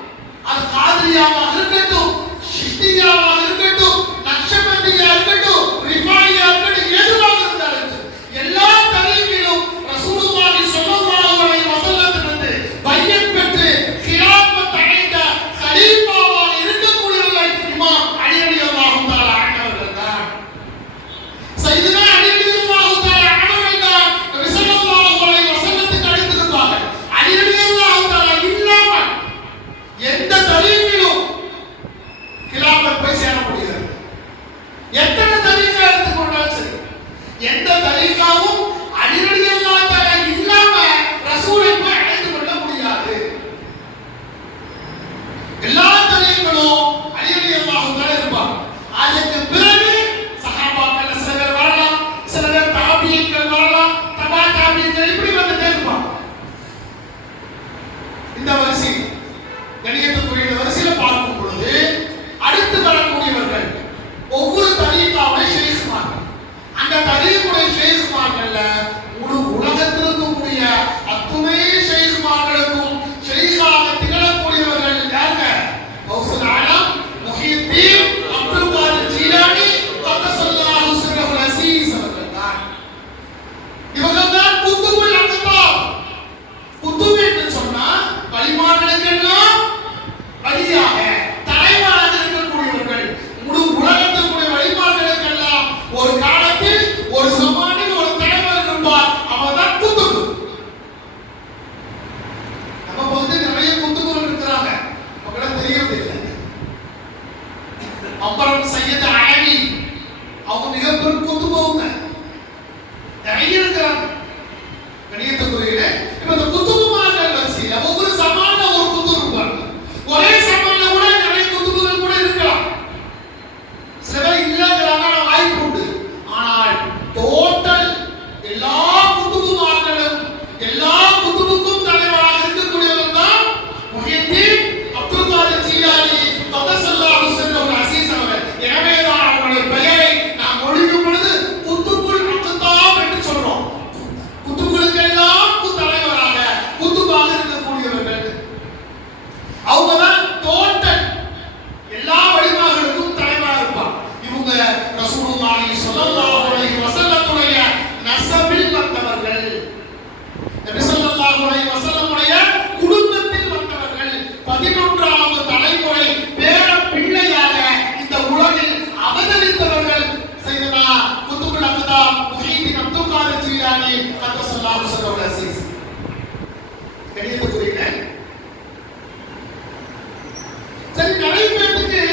அது காத்ரியாவாக இருக்கட்டும், சிஷ்டியாவாக இருக்கட்டும், நக்ஷபந்தியா இருக்கட்டும், ரிஃபாயியா இருக்கட்டும், எதுவாக இருந்தாலும் சரி, எல்லா தரீக்கிலும் ரசூலுல்லாஹி ஸல்லல்லாஹு அலைஹி வஸல்லத்திலிருந்து பையத் பெற்று கிலாஃபத் அடைந்த கலீஃபாவாக இருக்கக்கூடியவர்கள் இமாம் அலி ரலியல்லாஹு தஆலா அன்ஹு தான். சையதுனா அலி ரலியல்லாஹு தஆலா அன்ஹு தான் நபி ஸல்லல்லாஹு அலைஹி வஸல்லத்துக்கு அடுத்திருப்பார்கள். அலி ரலியல்லாஹு தஆலா இல்லாமல் எந்த தரீக்கிலும் கிலாஃபத் போய் சேர முடியாது. எத்தனை தரீக்கா எடுத்துக்கொண்டாலும் சரி, எந்த தரீக்காவும் அலி ரலியல்லாஹு தஆலா இல்லாம ரசூலை போய் அடைந்து கொள்ள முடியாது. எல்லா தரீக்களும் அலி ரலியல்லாஹு தஆலா இருப்பாங்க. அதுக்கு பிறகு சஹாபாக்கள் சில பேர் வரலாம், சில பேர் தாபியீன்கள் வரலாம், தபா தாபியீன்கள் இப்படி வந்துட்டே இருப்பாங்க. இந்த வரிசை கணியத்துக்குரிய இந்த வரிசையில பார்க்கும் பொழுது அடுத்து வரக்கூடியவர்கள் ஒவ்வொரு தரீக்காவுடைய ஷேக்மார்கள். அந்த தரீக்குடைய ஷேக்மார்கள்ல கணியத்துக்குரிய சரி நிறைய பேருக்கு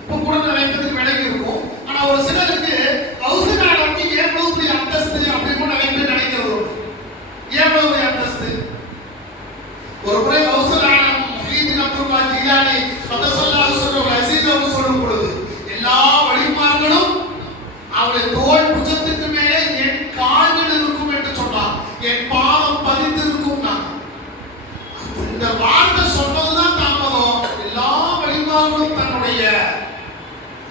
இப்ப கூட நினைக்கிறதுக்கு விலகி இருக்கும். ஆனா ஒரு சிலருக்கு கௌசனாலக்கு எவ்வளவு பெரிய அந்தஸ்து அப்படின்னு நிறைய பேர் நினைக்கிறது உண்டு. எவ்வளவு பெரிய அந்தஸ்து. ஒரு முறை கௌசலானம் முஹீதீன் அப்துல் காதிர் ஜீலானி ஸல்லல்லாஹு அலைஹி வஸல்லம் சொல்லும் பொழுது எல்லா வழிமார்களும் அவருடைய தோள் புஜத்துக்கு மேலே என் கால்கள் இருக்கும் என்று சொன்னார். என் பாதம் பதிந்து இருக்கும். நான் இந்த வார்த்தை சொன்னதுதான் தாமதம். எல்லா வழிமார்களும் தன்னுடைய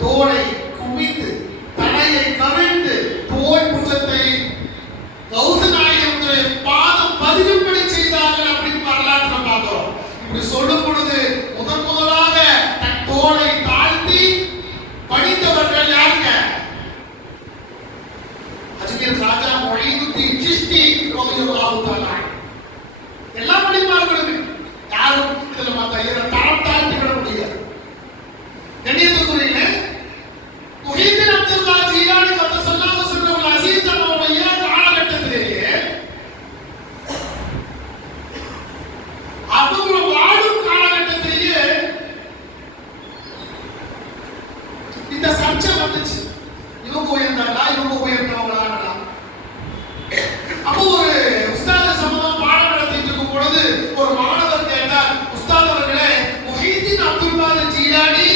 தோளை குமிந்து தலையை கவிழ்ந்து தோள் புஜத்தை கௌசநாயகனுடைய பாதம் பதியும்படி செய்தார்கள் அப்படின்னு வரலாற்றை பார்க்கிறோம். இப்படி சொல்லும் பொழுது முதலாக தன் தோளை தாழ்த்தி பணிந்தவர்கள் யாருங்க? அஜ்மீர் ராஜா மொஹீதுத்தீன் சிஷ்தி ரலியல்லாஹு தஆலா. எல்லா வழிமார்களுமே யாரும் இதுல தரம் தாழ்த்தி விட முடியாது. கண்ணியத்துக்குரிய முஹீதீன் அப்துல் காதிர் ஜீலானி ஸல்லல்லாஹு அலைஹி வஸல்லம் அவருடைய காலகட்டத்திலேயே அவங்க வாழும் காலகட்டத்திலேயே இந்த சர்ச்சை வந்துச்சு. இவங்க உயர்ந்தாங்களா இவங்க உயர்ந்தவங்களா? அப்போ ஒரு உஸ்தாத் சம்பந்தம் பாடம் நடத்திட்டு இருக்கும் பொழுது ஒரு மாணவர் கேட்டார், உஸ்தாத் அவர்களே, முஹீதீன் அப்துல் காதிர் ஜீலானி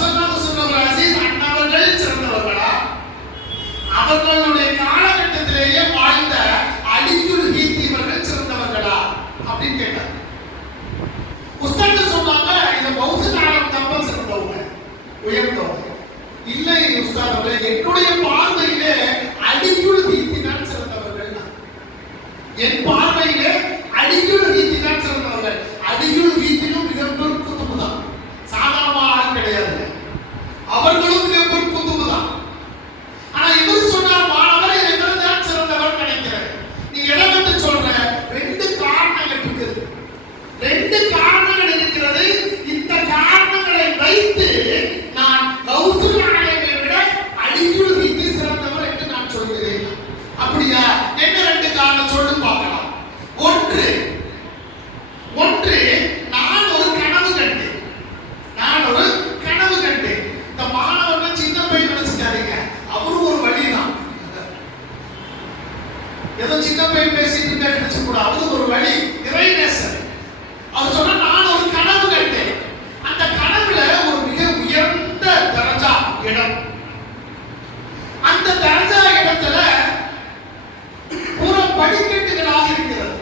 ஸல்லல்லாஹு அலைஹி வஸல்லம் அண்ணவர்கள் சிறந்தவர்களா? அவர்களுடைய காலகட்டத்திலேயே வாழ்ந்த அலியுல் ஹீத்தி அவர்கள் சிறந்தவர்களா அப்படின்னு கேட்டார். உஸ்தாத் சொன்னாங்க, இந்த கௌசுல் ஆலம் தப்ப சிறந்தவங்க, உயர்ந்தவங்க. இல்லை உஸ்தாத் அவர்களே, என்னுடைய பார்வையிலே அலியுல் ஹீத்தி தான் சிறந்தவர்கள். என் பார்வையிலே அலியுல் ஹீத்தி தான் சிறந்தவர்கள். அலியுல் ஹீத்திலும் மிகப்பெரும் குத்துபு தான், சாதாரணமாக கிடையாது. அவர்களும் மிகப்பெரும் குத்துபு தான். ஆனா இவர் சொன்னார், மாணவர் இவர் தான் சிறந்தவர் நினைக்கிறேன். நீ எதை சொல்ற? ரெண்டு காரணங்கள் இருக்குது. ரெண்டு காரணங்கள் இருக்கிறது. இந்த காரணங்களை வைத்து நான் கௌசுல் ஆலமை விட அலியுல் ஹீத்தி சிறந்தவர் என்று நான் சொல்கிறேன். அப்படியா? என்ன ரெண்டு காரணம் சொல்லு பார்க்கலாம். ஒன்று நான் ஒரு கனவு கண்டேன். இந்த மாணவர்கள் சின்ன பையன் நினைச்சுட்டாருங்க. அவரும் ஒரு வழிதான். ஏதோ சின்ன பையன் பேசிட்டு இருக்க நினைச்சு கூட அவரு ஒரு வழி, இறைநேசர். அவர் சொன்னா, நான் ஒரு கனவு கண்டேன். அந்த கனவுல ஒரு மிக உயர்ந்த தரஜா இடம். அந்த தரஜா இடத்துல பூரா படிக்கட்டுகளாக இருக்கிறது.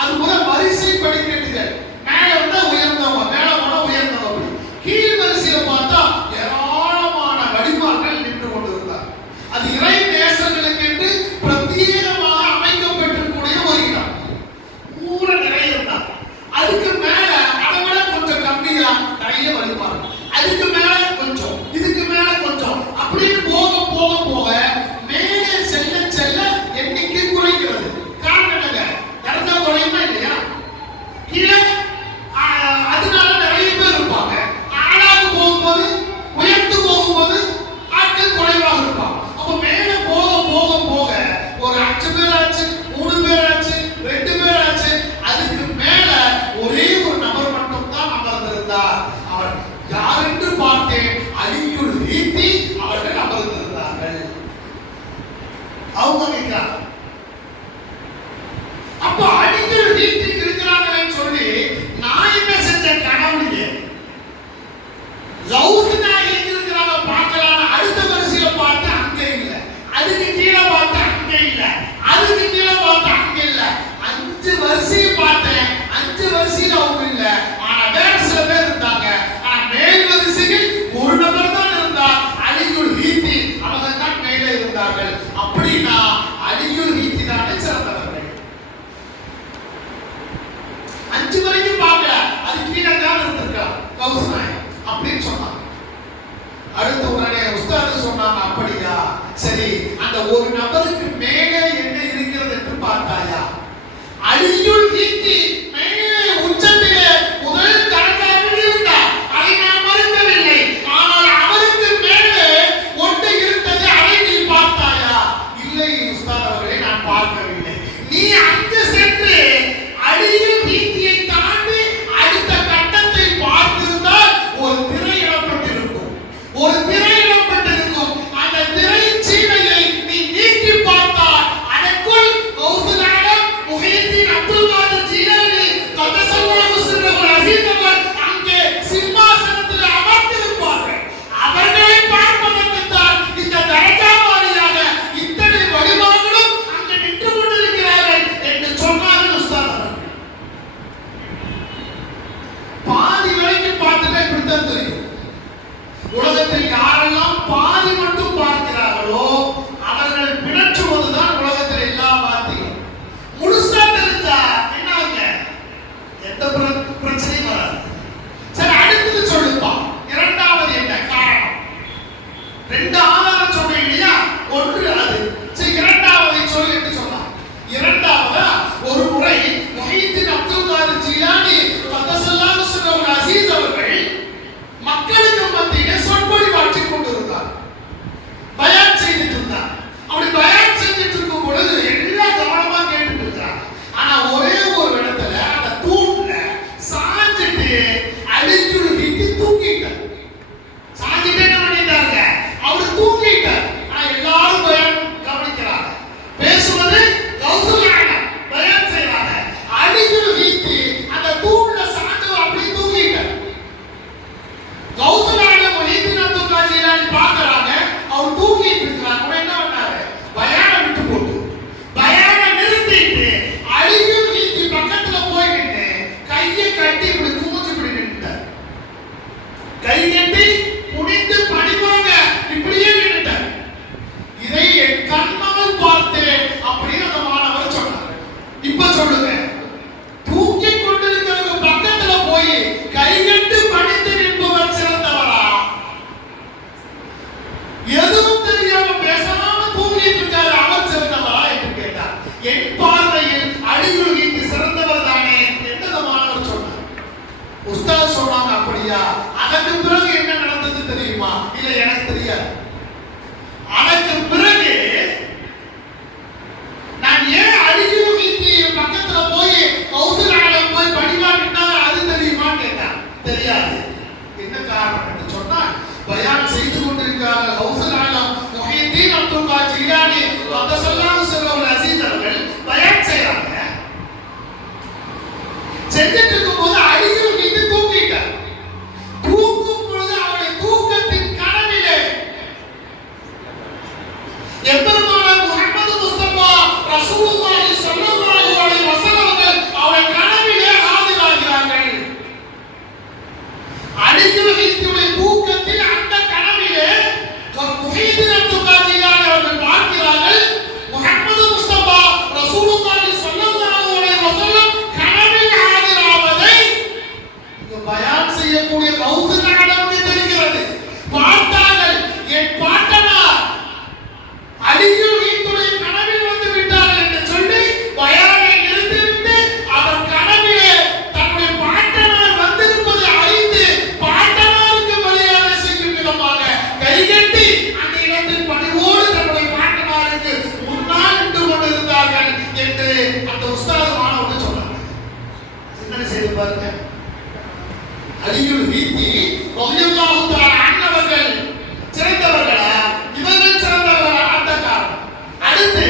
அது பூரா வரிசை படிக்கட்டுகள். மேல இருந்தா உயர்ந்தவங்க, மேல போனா உயர்ந்தவங்க. கீழ் வரிசையை பார்த்தா ஏராளமான வடிவார்கள் நின்று கொண்டிருந்தார். அது இறை நேசர்களுக்கு என்று பிரத்யேகமாக அமைக்கப்பட்டிருக்கூடிய ஒரு இடம். பூரா நிறைய இருந்தார். அதுக்கு மேல அதை விட கொஞ்சம் கம்மியா நிறைய வடிவார்கள். அதுக்கு மேல கொஞ்சம், இதுக்கு மேல கொஞ்சம், அப்படியே போக போக போக மேலே செல்ல செல்ல எண்ணிக்கை குறைகிறது. காரணம் என்னங்க? தரஜா குறையுமா இல்லையா? கீழே அதனால நிறைய பேர் இருப்பாங்க. ஆளாக போகும்போது, உயர்ந்து போகும்போது ஆட்கள் குறைவாக இருப்பாங்க. அப்ப மேலே போக போக போக ஒரு 5 பேர் ஆச்சு, 3 பேர் ஆச்சு, 2 பேர் ஆச்சு. அதுக்கு மேல ஒரே ஒரு நபர் மட்டும் தான் அமர்ந்திருந்தார். அவர் யார் என்று பார்த்தேன், அலியுல் ஹீத்தி அவர்கள் அமர்ந்திருந்தார்கள். அவங்க கேட்கிறார், அப்ப அலியுல் ஹீத்தி இருக்கிறாங்கன்னு சொல்லி நான் என்ன செஞ்ச கனவுலயே கௌசுனா எங்க இருக்கிறாங்க பார்க்கலாம். அடுத்த வரிசையில பார்த்தா அங்க இல்ல, அதுக்கு கீழே பார்த்தா அங்க இல்ல, அதுக்கு கீழே பார்த்தா அங்க இல்ல. 5 வரிசையை பார்த்தேன். 5 வரிசையில அவங்க இல்ல. ஆனா வேற சில பேர் இருந்தாங்க. ஆனா மேல் வரிசையில் ஒரு நபர் தான் இருந்தார், அலியுல் ஹீத்தி. அவங்க தான் மேலே இருந்தார்கள். அப்படின்னா அலியுல் ஹீத்தி தானே சிறந்தவர்கள். 5 வரைக்கும் பார்க்கல, அது கீழே தான் இருந்திருக்கா கௌசுனா அப்படின்னு சொன்னாங்க. அடுத்த உடனே உஸ்தாத் சொன்னாங்க, அப்படியா, சரி, அந்த ஒரு நபருக்கு மேலே என்ன இருக்கிறது என்று பார்த்தாயா? அலியுல் ஹீத்தி மேலே உச்சத்திலே முதல் தரஜாவில் இருந்தார். அதை நான் மறுக்கவில்லை. ஆனால் அவருக்கு மேலே ஒன்று இருந்தது, அதை நீ பார்த்தாயா? இல்லை உஸ்தாத் அவர்களே, நான் பார்க்கவில்லை. நீ அங்கு சென்று ரசூலுல்லாஹி ஸல்லல்லாஹு அலைஹி வஸல்லம் அவருடைய கனவிலே ஆஜராகிறார்கள். அலியுல் ஹீத்தியுடைய தூக்கத்தில் அந்த கனவிலே முஹைதீன் அப்துல் காதிர் அவர்கள் பார்க்கிறார்கள். முஹம்மது முஸ்தபா ரசூலுல்லாஹி ஸல்லல்லாஹு அலைஹி வஸல்லம் கனவில் ஆஜராவதை பயான் செய்யக்கூடிய கௌசுல் ஆலமுக்கு தெரிகிறது. பார்த்தார்கள், என் பாட்டனார் அலியுல் ஹீத்துடைய கனவில் வந்து விட்டார்கள் என்று சொல்லி பயானை நிறுத்திவிட்டு அவர் கனவிலே தன்னுடைய பாட்டனார் வந்திருப்பதை அறிந்து பாட்டனாருக்கு மரியாதை செய்யும் விதமாக கைகட்டி அந்த இடத்தில் பணிவோடு தன்னுடைய பாட்டனாருக்கு முன்னால் நின்று கொண்டிருந்தார்கள் என்று அந்த உஸ்தாது மாணவர்கள் சொன்னாங்க. சிந்தனை செய்து பாருங்க. அலியுல் ஹீத்தி ரலியல்லாஹு தஆலா அன்ஹு சிறந்தவர்களா, இவர்கள் சிறந்தவர்களா? அந்த காரணம். அடுத்து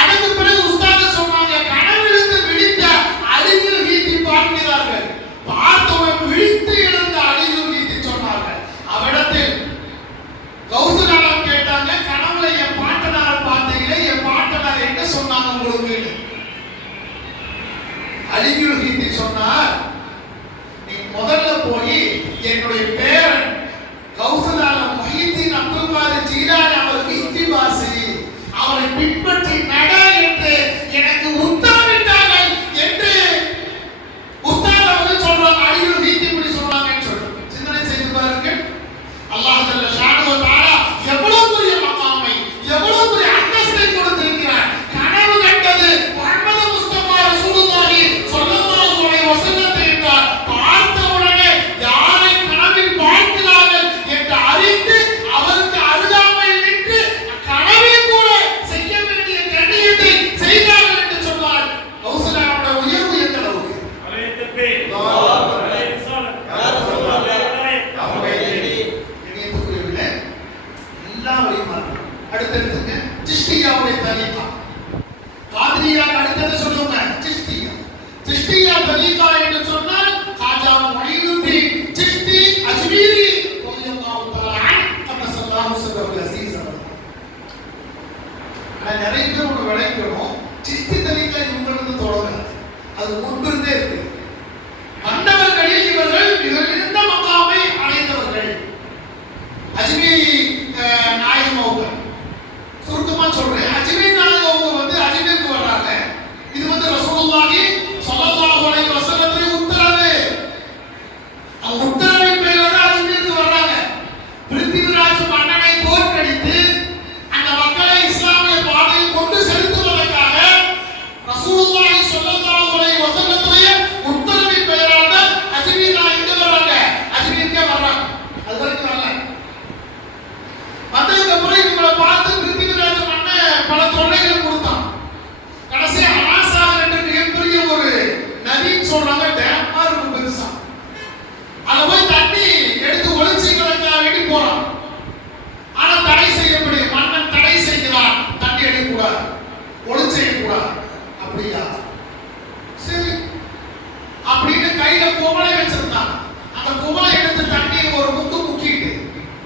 அதற்கு பிறகு உஸ்தாது சொன்னாங்க, கனவிலிருந்து விழித்த அலியுல் ஹீத்தி பார்க்கிறார்கள். பார்த்தவுடன் விழித்து எழுந்த அலியுல் ஹீத்தி சொன்னார்கள். அவரிடத்தில் கௌசுல் ஆலம் கேட்டாங்க, கனவுல என் பாட்டனாரை பார்த்தீங்களே, என் பாட்டனார் என்ன சொன்னாங்க உங்களுக்கு? அலியுல் ஹீத்தி சொன்னார், நீ முதல்ல போய் என்னுடைய பேரன் கௌசுல் ஆலம் முஹைதீன் அப்துல் காதிர் ஜீலானி அவருக்கு இத்திபாசி, அவரை பின்பற்றி நட என்று எனக்கு உத்தரவிட்டார்கள் என்று உஸ்தாத் அவர்கள் சொல்றாங்க. அலியுல் ஹீத்தி இப்படி சொன்னாங்கன்னு சொல்றாங்க. சிந்தனை செய்து பாருங்கள். அல்லாஹ் ஜல்ல ஷானஹு வ தஆலா எவ்வளவு பெரிய மகாமை, எவ்வளவு பெரிய அந்தஸ்தை கொடுத்திருக்கிறார். கனவு கண்டது முஹம்மது முஸ்தபா ரசூலுல்லாஹி ஸல்லல்லாஹு அலைஹி வஸல்லம் என்றார். பார்த்தவுடனே யாரை கனவில் பார்க்கிறார்கள் என்று அறிந்து அவருக்கு அருகாமையில் நின்று கனவில் கூட செய்ய வேண்டிய கண்ணியத்தை செய்தார்கள் என்று சொன்னார். கௌசுல் ஆலமுடைய உயர்வு எந்த அளவுக்கு? எல்லாம் வழிமாறு. அடுத்தடுத்துங்க சிஷ்டியாவுடைய தரீகா. காதிரியா அடுத்தது சொல்லுங்க சிஷ்டியா. சிஷ்டியா தரீகா என்று சொன்னால் காஜா முஹைதீன் சிஷ்டி அஜ்மீரி ரலியல்லாஹு தஆலா அன்ஹு ஸல்லல்லாஹு அலைஹி வஸல்லம். நிறைய பேர் ஒன்று விளைக்கணும், சிஷ்டி தரீகா இவங்களுக்கு தொடங்காது, அது முன்பிருந்தே இருக்கு. வந்தவர்களில் இவர்கள் மிகுந்த மகாமை அடைந்தவர்கள். அஜ்மீரி நாயகம் அவங்க சுருக்கமா சொல்றேன். அஜ்மீர் நாயகம் அவங்க வந்து அஜ்மீருக்கு வர்றாங்க. இது வந்து ரசூலுல்லாஹி ஸல்லல்லாஹு அலைஹி வஸல்லமுடைய உத்தரவு. அந்த உத்தரவின் பேரில் தான் அஜ்மீருக்கு வர்றாங்க. பிருத்திவிராஜ் மன்னனை தோற்கடித்து அந்த மக்களை இஸ்லாமிய பாதையில் கொண்டு செலுத்துவதற்காக ரசூலுல்லாஹி ஸல்லல்லாஹு அலைஹி வஸல்லமுடைய உத்தரவின் பெயரால் தான் அஜ்மீர் நாயகம் வர்றாங்க. அஜ்மீருக்கே வர்றாங்க. அது வரைக்கும் வரல. வந்ததுக்கு அப்புறம் இவங்களை பார்த்து பிருத்திவிராஜ மன்னன் பல தொல்லைகள் கொடுத்தான். கடைசி அனாசாகர் என்ற மிகப்பெரிய ஒரு நதின்னு சொல்றாங்க, டேம் மாதிரி ரொம்ப பெருசா. அங்க போய் தண்ணி எடுத்து ஒளிச்சிக்கிறதுக்காக வேண்டி போறான். ஆனா தடை செய்யப்படும். மன்னன் தடை செய்கிறான், தண்ணி எடுக்கக்கூடாது, ஒளி செய்யக்கூடாது. அப்படியா, சரி அப்படின்னு கையில குவளை வச்சிருந்தான். அந்த குவளை எடுத்து தண்ணியை ஒரு முக்கு முக்கிட்டு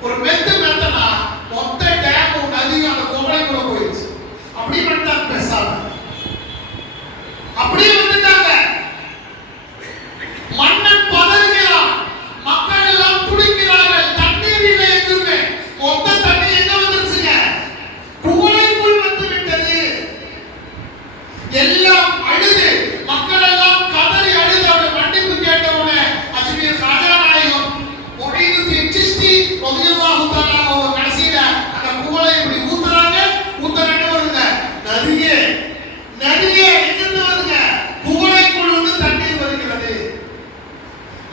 ஒரு மெத்தனா மொத்த டேமும் நதியும் அந்த குவளைக்குள்ள போயிடுச்சு. அப்படி பண்ணிட்டாங்க. பேசாம அப்படியே வந்துட்டாங்க. மன்னன் பதறுகிறான், மக்கள் எல்லாம் துடிக்கிறார்கள். தண்ணீர் இல்லை எங்குமே. மொத்த தண்ணி எங்க வந்துருச்சுங்க? குவளைக்குள் வந்து விட்டது. எல்லாம் அழுது, மக்கள் எல்லாம் கதறி அழுது அவருடைய மன்னிப்பு கேட்டவுடனே அஜ்மீர் காஜா நாயகம் முஹைதீன் சிஷ்டி ரலியல்லாஹு தஆலா அவங்க கடைசியில அந்த குவளை இப்படி ஊத்துறாங்க. ஊத்துற என்ன வருங்க? நதியே எங்கிருந்து வருங்க? குவளைக்குள் வந்து தண்ணீர் வருகிறது.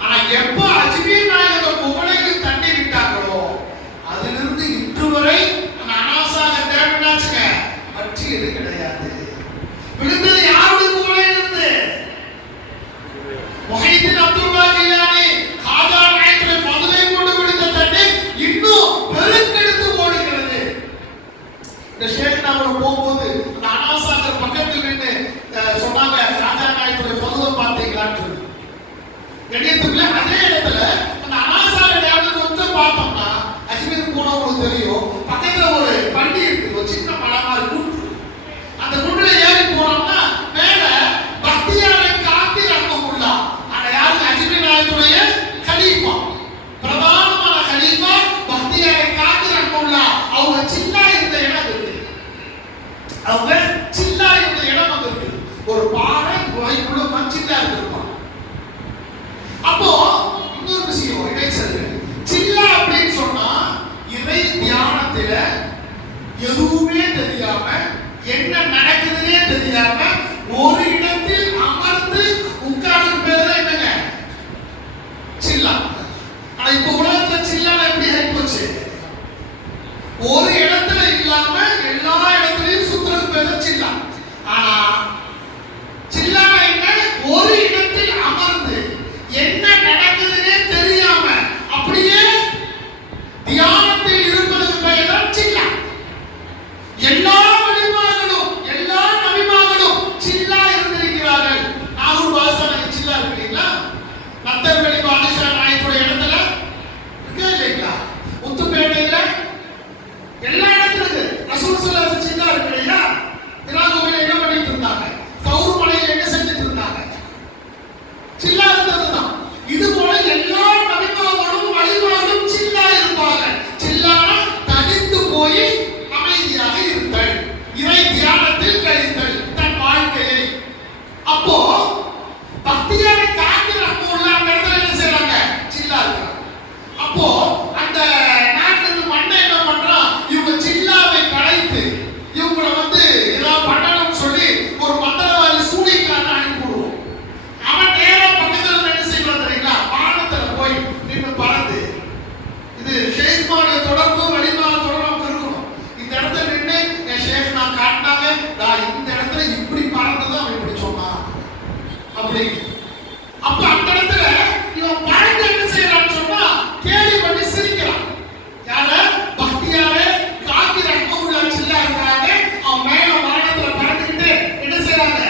ஆனா எப்ப அஜ்மீர் நாயகம் குவளையில் தண்ணீர் விட்டாங்களோ அதிலிருந்து இன்று வரை அந்த அனாசாகர் டேம் என்னாச்சுங்க? வற்றியது கிடையாது. விழுந்தது யாருடைய குவளையிலிருந்து? முஹைதீன் அப்துல் காதிர் ஜீலானி காஜா நாயகத்தை பதுலை கொண்டு விழுந்த தண்ணீர் இன்னும் பெருக்கெடுத்து ஓடுகிறது. இந்த ஷேக் நாம போகும்போது அந்த அனாசாகர் பக்கத்தில் நின்று உங்களுக்கு தெரியும், பக்கத்துல ஒரு பள்ளி இருக்கு, ஒரு சின்ன மலை மாதிரி குன்று. அந்த குன்றுல ஏறி போனோம்னா மேல பக்தியாரை காத்தி ரஹ்மத்துல்லா, அந்த யாரு அஜ்மீர் நாயத்துடைய கலீஃபா, பிரதானமான கலீஃபா பக்தியாரை காத்தி ரஹ்மத்துல்லா, அவங்க சில்லா இருந்த இடம் இருக்கு. அவங்க சில்லா இருந்த இடம் அங்க இருக்கு. ஒரு பாறை குகைக்குள்ள மஞ்சில்லா இருந்திருப்பாங்க. அப்போ இன்னொரு விஷயம் இதை சொல்றேன். சில்லா அப்படின்னு சொன்னா இறை தியானத்துல எதுவுமே தெரியாம, என்ன நடக்குதுன்னே தெரியாம ஒரு இடத்தில் அமர்ந்து உட்கார்ந்து பேர் தான் என்னங்க சில்லா. ஆனா இப்ப உலகத்துல சில்லா எப்படி ஆகி போச்சு? ஒரு இடத்துல இல்லாம எல்லா இடத்துலயும் சுத்துறது பேர் தான் சில்லா. ஆனா சில்லா என்ன? ஒரு இடத்தில் அமர்ந்து என்ன நடக்குதுன்னே தெரியாம அப்படியே தியானத்தில் இருப்பதற்கு பெயர் தான் சில்லா. எல்லா வழிமார்களும் எல்லா நபிமார்களும் சில்லா இருந்திருக்கிறார்கள். நாகூர் பாதுஷா சில்லா இருக்கீங்களா? நத்தர்வெளி பாதுஷா நாயக்குடைய இடத்துல இருக்கா இல்லைங்களா? முத்துப்பேட்டையில எல்லா இடத்துல இருக்கு. ரசூல் ஸல்லல்லாஹு அலைஹி வஸல்லம் சில்லா இருக்கு இல்லையா? திராகோவில என்ன பண்ணிட்டு இருந்தாங்க? சௌர் மலையில என்ன செஞ்சுட்டு இருந்தாங்க? சில்லா இருந்ததுதான். இது போல எல்லா நபிமார்களும் வழிமார்களும் சில்லா இருப்பாங்க. சில்லானா தனித்து போய் அமைதியாக இருத்தல், இறை தியானத்தில் கழித்தல் தன் வாழ்க்கையை. அப்போ பக்தியாரை காத்து ரஹ்மத்துல்லா அந்த இடத்துல என்ன செய்றாங்க? சில்லா இருக்காங்க. அப்போ அந்த நாட்டுல மண்ணை என்ன பண்றான்? இவங்க சில்லாவை கலைத்து இவங்களை ஏதாவது பண்ணணும்னு சொல்லி ஒரு மந்திரவாதி சூனியக்காரனை அனுப்பிவிடுவோம். அவன் நேரா பக்கத்துல என்ன செய்வான் தெரியுங்களா? வானத்துல போய் நின்று பறந்து, இது ஷேக்மானுடைய தொடர்பு வழிமான தொடர்பு நமக்கு இருக்கணும். இந்த இடத்துல நின்று என் ஷேக் நான் காட்டினாங்க, நான் இந்த இடத்துல இப்படி பறந்துதான் அவன் இப்படி சொன்னான் அப்படி. அப்ப அந்த இடத்துல இவன் பறந்து என்ன செய்யறான்னு சொன்னா கேலி பண்ணி சிரிக்கிறான். யார? பக்தியாரே காத்தி ரஹ்மத்துல்லா சில்லா இருக்காங்க. அவன் மேல வானத்துல பறந்துக்கிட்டு என்ன செய்யறாங்க?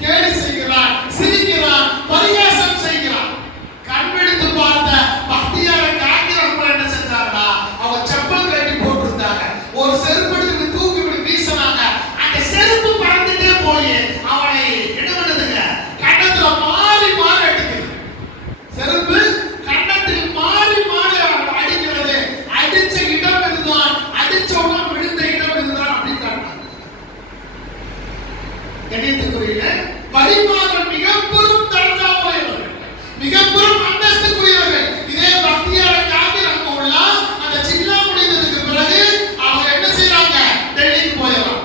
கேலி செய்கிறான், சிரிக்கிறான், பரிகாசம் செய்கிறான். கண்வெடித்து பார்த்த பக்தியாரை காத்தி ரஹ்மத்துல்லா என்ன செஞ்சாங்கன்னா அவங்க செப்பல் கட்டி போட்டிருந்தாங்க. ஒரு செருப்பு எடுத்து தூக்கி இப்படி வீசினாங்க. அந்த செருப்பு பறந்துட்டே போய் அவனை என்ன பண்ணுதுங்க? கண்ணத்துல மாறி மாறி அடிக்குது. செருப்பு கண்ணத்தில் மாறி மாறி அடிக்கிறது. அடிச்ச இடம் இதுதான், அடிச்சவன விழுந்த இடம் இதுதான் அப்படின்னு காட்டினாங்க. கணியத்துக்குரிய வழிமார்கள் மிக பெரும் தரஜா உடையவர்கள், மிக பெரும் அந்தஸ்துக்குரியவர்கள். இதே பக்தியாரை காத்தி ரஹ்மத்துல்லா அந்த சில்லா முடிந்ததுக்கு பிறகு அவங்க என்ன செய்றாங்க? டெல்லிக்கு போயிடலாம்.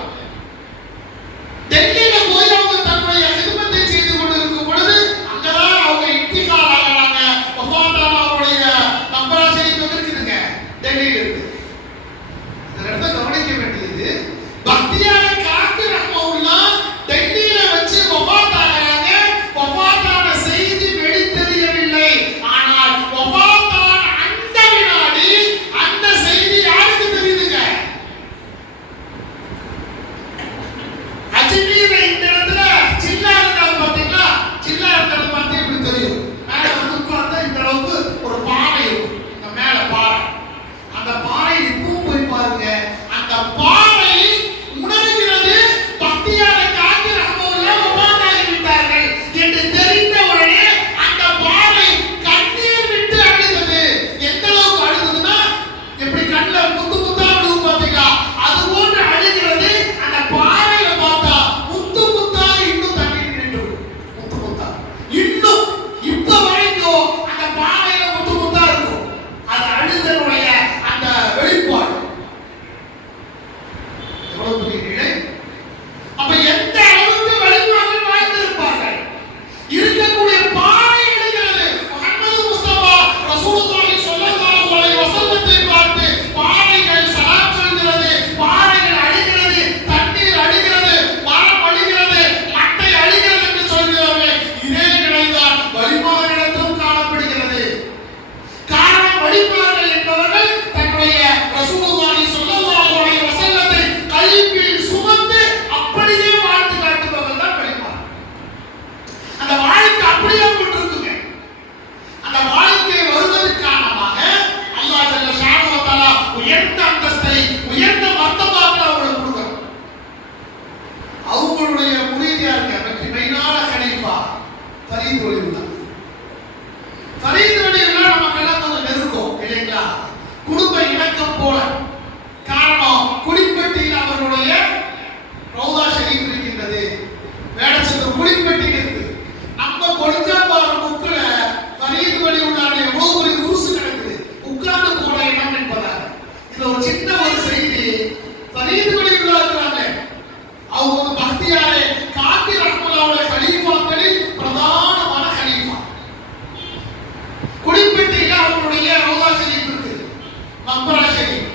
டெல்லியில போய் அவங்க தன்னுடைய ஹிதமத்தை செய்து கொண்டிருக்கும் பொழுது அங்கதான் அவங்க இன்திகால் ஆகிறாங்க. வஃபாத்தான அவருடைய நம்பர் ஷரீஃப் இருக்குதுங்க, டெல்லியில இருக்கு. இந்த இடத்தை கவனிக்க வேண்டியது, பக்தியாரை காத்தி ரஹ்மத்துல்லா டெல்லியில வச்சு வஃபாத் ஆகிறாங்க. வஃபாத்தான செய்தி வெளித்தெரியவில்லை. ஆனால் வஃபாத்தான அந்த வினாடி அந்த செய்தி யாருக்கு தெரியுதுங்க? அஜ்மீர் இந்த இடத்துல சில்லா இருந்தாங்க பாத்தீங்களா? சில்லா இருக்கிறது பார்த்து எப்படி தெரியும்? மேல உட்கார்ந்தா இந்த அளவுக்கு ஒரு பாறை இருக்கும். இந்த மேல பாறை, அந்த பாறை குடும்ப இணக்கம் போல. காரணம், குளிப்பட்டியில் அவர்களுடைய ரௌதா ஷரீஃப் இருக்கின்றது, வேடச்சந்தூர் குளிப்பட்டி இருக்கு. நம்ம கொடுஞ்சாம்பாறை முக்குல ஃபரீது வலியுல்லாஹ்வுடைய எவ்வளவு பெரிய உருசு நடக்குது, உட்கார்ந்து போன இடம் என்பதாக. இது ஒரு சின்ன ஒரு செய்தி. ஃபரீது வலியுல்லாஹ் இருக்கிறாங்க, அவங்க ஒரு பக்தியாரே காக்கி ரஹ்மத்துல்லாஹ்வுடைய கலீஃபாக்களில் பிரதானமான கலீஃபா. குளிப்பட்டியில் அவர்களுடைய ரௌதா ஷரீஃப் இருக்கு, மக்பரா ஷரீஃப்.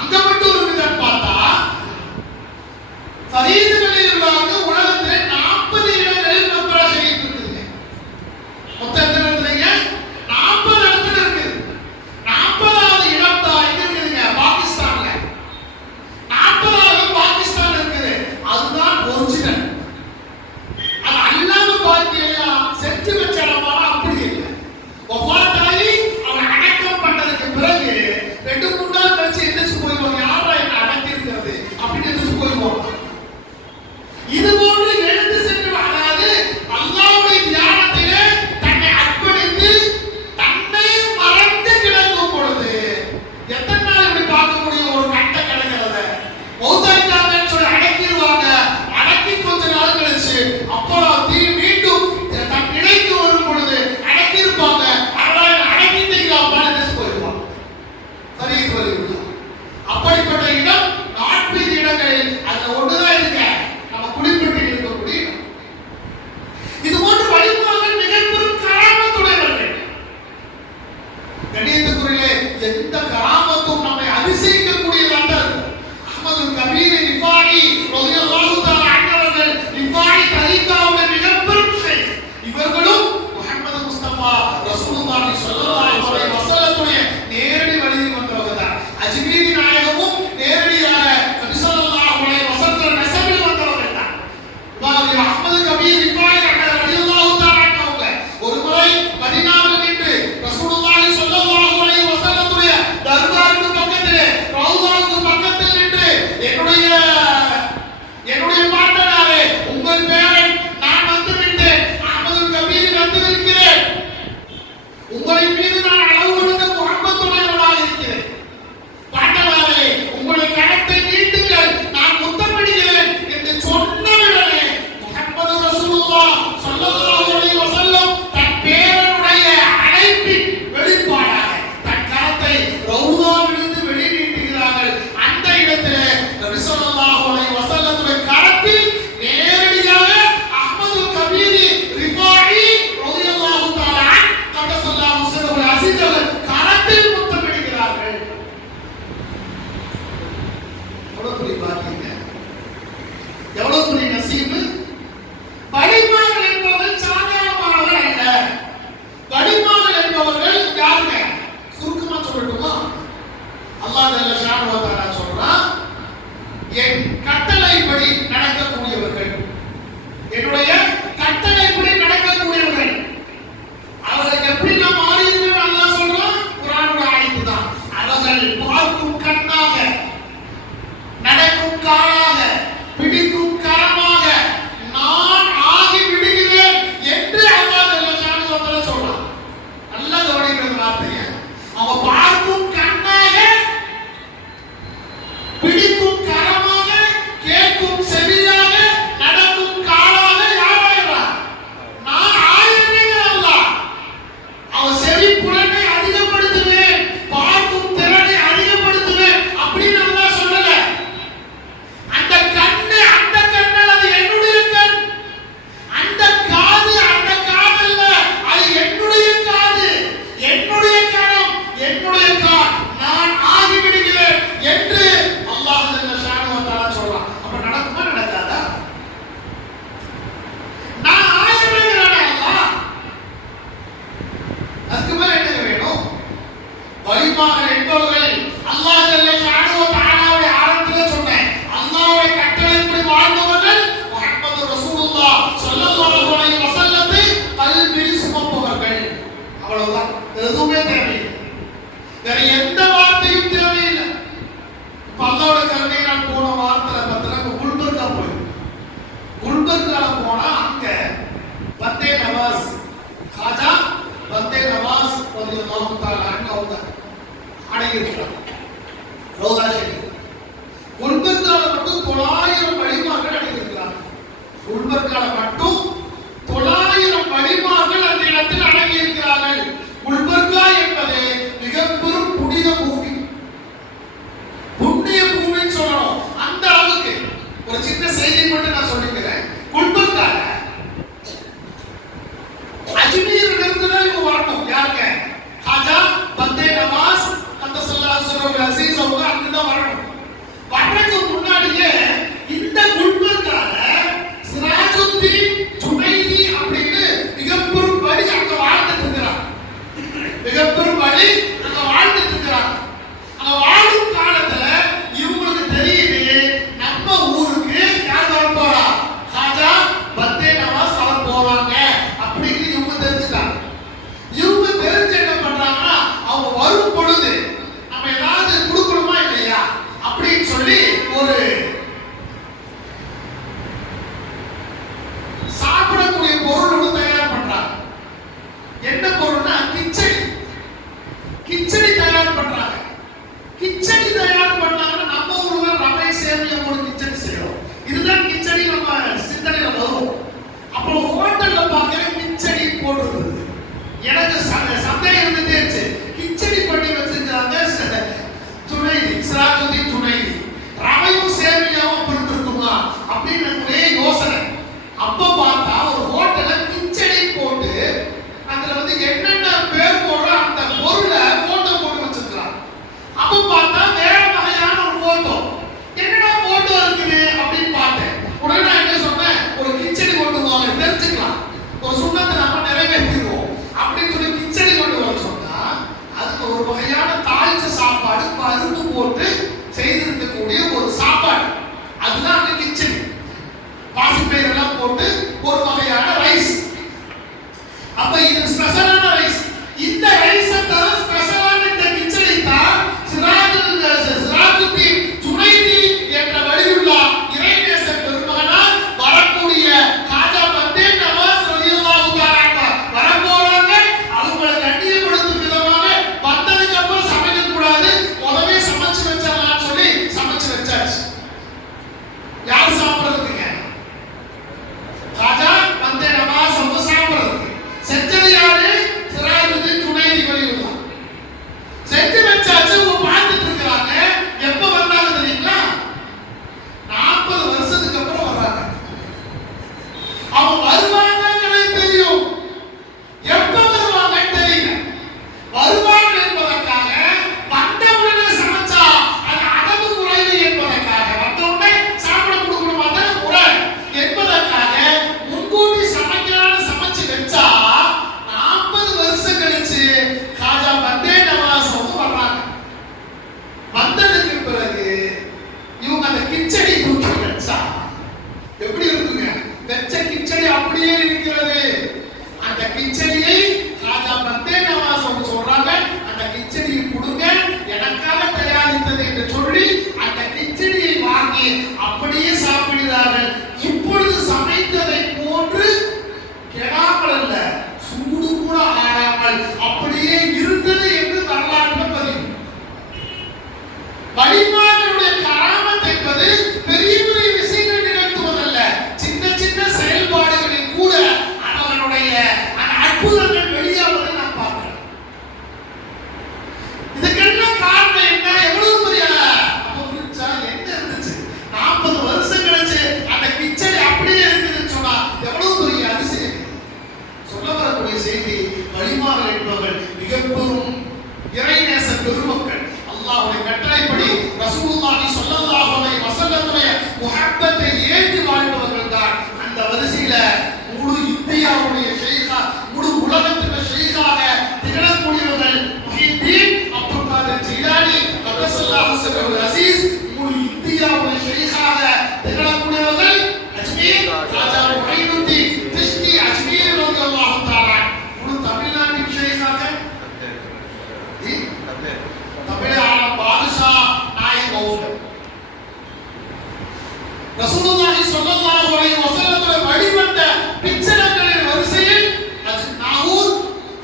அங்க மட்டும் இருக்குதான்னு பார்த்தா ஃபரீது வலியுல்லாஹ்வுக்கு உலகத்திலே 40 இடங்களில் மக்பரா ஷரீஃப் இருக்குதுங்க. மொத்தம் எத்தனை இடத்துலங்க? 40 இடத்துல இருக்குது. 40வது இடம் தான் எங்க இருக்குதுங்க? பாகிஸ்தான்ல. 40வது பாகிஸ்தான் இருக்குது. அதுதான் ஒரிஜினல். அது அல்லாம பாக்கி எல்லாம் செஞ்சு வச்ச இடமான அப்படி இல்லை. வஃபாத்தாயி அவன் அடக்கம் பண்ணதுக்கு பிறகு 2-3 நாள் கழிச்சு எந்திரிச்சு போயிடுவாங்க. யாரா என்ன அடக்கி இருக்கிறது அப்படின்னு எந்திரிச்சு போயிடுவாங்க. இது போன்று எழுந்து சென்று, அதாவது அல்லாஹ்வுடைய தியானத்திலே தன்னை அர்ப்பணித்து தன்னை மறந்து கிடக்கும் பொழுது எத்தனை நாள் இப்படி பார்க்க முடியும்? ஒரு கட்ட கிடக்கிறத மௌத்தாயிட்டாங்கன்னு சொல்லி அடக்கிடுவாங்க. அடக்கி கொஞ்ச நாள் கழிச்சு அப்புறம் மீண்டும் தன் நிலைக்கு வரும் பொழுது அடக்கியிருப்பாங்க. அதனால அடக்கிட்டீங்களாப்பான்னு நினைச்சு போயிடுவாங்க. ஃபரீது வலியுல்லாஹ் அப்படிப்பட்ட இடம் 40 இடங்களில் அதுல ஒன்றுதான் இருக்க நம்ம குளிப்பட்டி இருக்கக்கூடிய இடம். இது போன்று வழிபாடுகள் மிகப்பெரும் கராமத்துடையவர்கள். கணியத்துக்குரிலே எந்த கராமத்தும் நம்மை அதிசயிக்கக்கூடியதாக இருக்கும். அஹ்மதுல் கபீர் ரிஃபாயி ரலியல்லாஹு தஆலா அன்ஹு ரிஃபாயி தரீகாவுடைய மிகப்பெரும் ஷைக். இவர்களும் முஹம்மது முஸ்தபா ரசூலுல்லாஹி ஸல்லல்லாஹு அலைஹி வஸல்லமுடைய நேரடி வழியில் வந்தவர்கள் தான். அஜ்மீரி நாயகமும் நேரடியாக நபி ஸல்லல்லாஹு அலைஹி வஸல்லம் நஸபில் வந்தவர்கள் தான். இமாம் அஹ்மது கபீர் ரிஃபாயி ரலியல்லாஹு தஆலா அன்ஹு ஒரு முறை மதீனாவில் நின்று ரசூலுல்லாஹி ஸல்லல்லாஹு அலைஹி வஸல்லமுடைய தர்பாருக்கு பக்கத்திலே ரௌதாவுக்கு பக்கத்தில் நின்று என்னுடைய பாட்டனாரே, உங்கள் பேரன் நான் வந்து விட்டேன், அஹ்மது கபீர் வந்து இருக்கிறேன், உங்களின் மீது நான் அளவு கடந்த முஹம்மதுடையவனாக இருக்கிறேன். பாட்டனாரே, உங்களுடைய கரத்தை நீட்டுங்கள், நான் முத்தமிடுகிறேன் என்று சொன்னவுடனே முஹம்மது ரசூலுல்லாஹ் ஸல்லல்லாஹு அலைஹி வஸல்லம் தன் பேரனுடைய அழைப்பின் வெளிப்பாடாக தன் கரத்தை ரௌதாவிலிருந்து வெளி நீட்டுகிறார்கள். அந்த இடத்திலே நபி ஸல்லல்லாஹு அலைஹி வஸல்லமுடைய கரத்தில் நேரடியாக அஹ்மது கபீர் ரிஃபாயி ரலியல்லாஹு தஆலா அன்ஹு கதஸல்லாஹு சிர்ரஹுல் அஸீஸ் கரத்தில் முத்தமிடுகிறார்கள். எவ்வளவு பெரிய பாக்கியங்க, எவ்வளவு பெரிய நசீபு. வலிமார்கள் என்பவர்கள் சாதாரணமானவர்கள் அல்ல. வலிமார்கள் என்பவர்கள் யாருங்க? சுருக்கமா சொல்லட்டுமா? அல்லாஹ் ஜல்ல ஷானஹு வ தஆலா சொல்றான், என் கட்டளைப்படி நடக்கக்கூடியவர்கள், என்னுடைய கட்டளைப்படி நடக்கக்கூடியவர்கள். அவர்கள் எப்படி நாம் மாறியிருக்கோம் அல்லாஹ் சொல்றான். குர்ஆனுடைய ஆயத்து தான். அவர்கள் பார்க்கும் கண்ணாக, நடக்கும் காலாக, பிடிக்கும் கரமாக நான் ஆகி விடுகிறேன் என்று அல்லாஹ் ஜல்ல ஷானஹு வ தஆலா சொல்றான். நல்லா கவனிக்கிற வார்த்தையை. அவ பார்க்கும் கண்ணாக அடங்கியிருக்கிறார். ரௌதா ஷெரீஃப் குல்பர்கால மட்டும் 900 வலிமார்கள் அடங்கியிருக்கிறார். குல்பர்கால மட்டும் 900 வலிமார்கள் அந்த இடத்தில் அடங்கியிருக்கிறார்கள். குல்பர்கா என்பது மிக பெரும் புனித பூமி, புண்ணிய பூமின்னு சொல்லணும். அந்த அளவுக்கு ஒரு சின்ன செய்தி மட்டும் நான் சொல்லிக்கிறேன். குல்பர்கால அஜ்மீர் இருந்து தான் இவங்க வரணும். யாருங்க? ஹாஜா பந்தே நவாஸ் அந்த ஸல்லல்லாஹு அலைஹி அவங்க அங்கதான் வரணும். வர்றதுக்கு முன்னாடியே இந்த குல்பர்கால சிராஜுத்தீன் ஜுனைதி அப்படின்னு மிகப்பெரும் வழி அங்க வாழ்ந்துட்டு இருக்கிறார். மிகப்பெரும் வழி அங்க வாழ்ந்துட்டு இருக்கிறார். அங்க வாழும் காலத்துல இவங்களுக்கு தெரியுது நம்ம ஊருக்கு யார் வர போறா, ஹாஜா பந்தே நவாஸ் வர போறாங்க அப்படின்னு இவங்க தெரிஞ்சுட்டாங்க. இவங்க தெரிஞ்சு என்ன பண்றாங்கன்னா, அவங்க வரும் பொழுது நம்ம ஏதாவது கொடுக்கணுமா இல்லையா அப்படின்னு சொல்லி ஒரு சாப்பிடக்கூடிய பொருள் ஒன்று தயார் பண்றாங்க. என்ன பொருள்னா கிச்சடி. கிச்சடி தயார் பண்றாங்க. கிச்சடி தயார் பண்ணாங்கன்னா நம்ம ஊர்ல ரவை சேமியா போட்டு கிச்சடி செய்யறோம். இதுதான் கிச்சடி நம்ம சிந்தனையில வரும். அப்புறம் ஹோட்டல்ல பார்க்கிற கிச்சடி போட்டுருது. எனக்கு சந்தேகம் இருந்துச்சு, கிச்சடி பண்ணி வச்சிருக்காங்க துணைதி சிராஜுத்தீன் துணைதி, ரவையும் சேமியாவும் பிரித்திருக்குமா அப்படின்னு ஒரே யோசனை. அப்ப பார்த்தா ஒரு ஹோட்டல்ல கிச்சடி போட்டு அதுல வந்து என்னென்ன பேர் போடுற அந்த பொருளை போட்டோ போட்டு வச்சிருக்காங்க. அப்ப பார்த்தா வேற வகையான ஒரு போட்டோ. என்னடா போட்டோ இருக்குது அப்படின்னு பார்த்தேன். உடனே நான் என்ன சொன்னேன், ஒரு கிச்சடி கொண்டு வாங்க தெரிஞ்சுக்கலாம், ஒரு சுண்ணத்தை நம்ம நிறைவேற்றிடுவோம் அப்படின்னு சொல்லி கிச்சடி கொண்டு வர சொன்னா அதுக்கு ஒரு வகையான தாளிச்ச சாப்பாடு பருப்பு போட்டு செய்திருக்கக்கூடிய ஒரு சாப்பாடு, அதுதான் அந்த கிச்சடி. பாசிப்பயிர் எல்லாம் போட்டு ஒரு வகையான ரைஸ். அப்ப இது ஸ்பெஷலான ரைஸ். இந்த ரைஸ் தான் ஸ்பெஷலான இந்த கிச்சடி தான் சிராஜுத்தீன் துனைதி என்ற வழியுள்ள இறைநேச பெருமகனால் வரக்கூடிய ஹாஜா பந்தே நவாஸ் ரலியல்லாஹு தஆலா வரப்போறாங்க. அவங்களை கண்ணியப்படுத்தும் விதமாக வந்ததுக்கு அப்புறம் சமைக்க கூடாது, முதவே சமைச்சு வச்சிடலாம்னு சொல்லி சமைச்சு வச்சாச்சு. யார் சாப்பிடுறதுங்க? ஹாஜா பந்தே நவாஸ் அவங்க சாப்பிடுறதுக்கு. செஞ்சது யாரு? சிராஜுத்தீன் துனைதி வழியுள்ள. செஞ்சு வச்சாச்சு. அவங்க பார்த்துட்டு இருக்கிறாங்க. எப்ப வந்தாங்க தெரியுங்களா? 40 வருஷத்துக்கு அப்புறம் வர்றாங்க. அவங்க வருவாங்கன்னு தெரியும், எப்ப வருவாங்கன்னு தெரியல. வருவாங்க என்பதற்காக வந்தவுடனே சமைச்சா அது அளவு குறைவு என்பதற்காக, வந்தவுடனே சாப்பிட கொடுக்கணும் அதான முறை என்பதற்காக முன்கூட்டி சமைக்கலாம்னு சமைச்சு வச்சா 40 வருஷம் கழிச்சு ஹாஜா பந்தே நவாஸ் வர்றாங்க. வந்ததுக்கு பிறகு இவங்க அந்த கிச்சடி தூக்கி வச்சா எப்படி இருக்குங்க? வெச்ச கிச்சடி அப்படியே இருக்கிறது. அந்த கிச்சடியை ராஜா பந்தே நவாஸ் சொல்றாங்க, அந்த கிச்சடியை கொடுங்க, எனக்காக தயாரித்தது என்று சொல்லி அந்த கிச்சடியை வாங்கி அப்படியே சாப்பிடுகிறார்கள். இப்பொழுது சமைத்ததை போன்று கெடாமல் அல்ல, சூடு கூட ஆறாமல் அப்படியே இருந்தது என்று வரலாற்று பதிவு. வழிமார்களுடைய கராமத் என்பது பெரிய பெரிய விஷயங்கள் நிகழ்த்துவதல்ல, சின்ன சின்ன செயல்பாடுகளில் கூட அவர்களுடைய அந்த அற்புதங்கள் வெளியாவதை நான் பார்க்கிறேன். இதுக்கெல்லாம் காரணம் என்ன? எவ்வளவு பெரிய என்ன இருந்துச்சு? 40 வருஷம் கழிச்சு அந்த கிச்சடி அப்படியே இருக்குதுன்னு சொன்னா எவ்வளவு பெரிய அதிசயம். சொல்ல வரக்கூடிய செய்தி, வழிமார்கள் என்பவர்கள் மிகப்பெரும் இறைநேச பெருமக்கள். அல்லாஹ்வுடைய கட்டளைப்படி ரசூலுல்லாஹி ஸல்லல்லாஹு அலைஹி வஸல்லமுடைய முஹப்பத்தை ஏற்று வாழ்ந்தவர்கள் தான். அந்த வரிசையில முழு இந்தியாவுடைய ஷேഖா, முழு உலகத்தின் ஷேഖாக திகழக்கூடியவர்கள் முஹித்தீன் அப்துல் காதிர் ஜீலானி கத்தஸல்லாஹு சிர்ருல் அஸீஸ். முழு இந்தியாவுடைய ஷேഖாக திகழக்கூடியவர்கள் அஜ்மீர் ராஜா முஹைனுத்தீன் திஷ்தி அஜ்மீர் ரலியல்லாஹு தஆலா. முழு தமிழ்நாட்டின் ஷேഖாக தமிழான பாதுஷா நாயக் கவுண்டர் ரசூலுல்லாஹி ஸல்லல்லாஹு அலைஹி வஸல்லம் வழிவந்த பிச்சரங்களின் வரிசையில் நாகூர்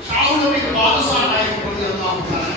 ஷாவுல் அமீர் பாதுஷா நாயக் ரலியல்லாஹு தஆலா.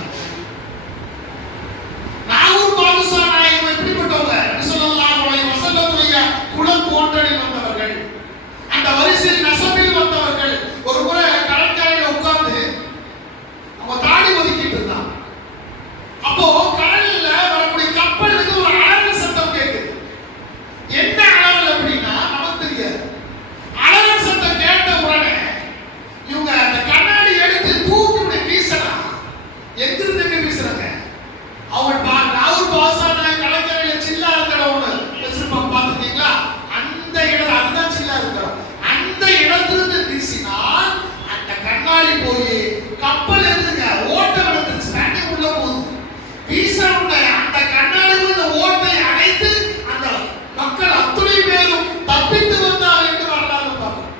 அத்துணை பேரும் தப்பித்து வந்தார்கள் என்று வரலாறு பார்க்கிறோம்.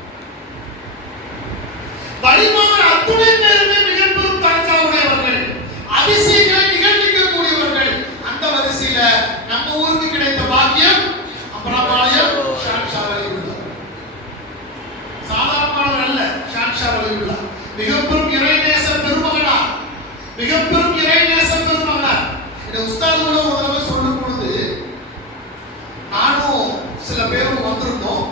வழிமாறு அத்துணை பேருமே மிக பெரும் தரக்கா உடையவர்கள், அதிசயங்களை நிகழ்த்திக்கக்கூடியவர்கள். அந்த வரிசையில நம்ம ஊருக்கு கிடைத்த பாக்கியம் அம்பராபாளையம் ஷான்ஷா வலியுல்லா. சாதாரணமானவர் அல்ல ஷான்ஷா வலியுல்லா. மிக பெரும் இறைநேச பெருமகனா, மிக பெரும் இறைநேச பெருமகனா. இந்த உஸ்தாதுகளை ஒரு தடவை சொல்லும் பொழுது நானும் சில பேரும் வந்திருந்தோம்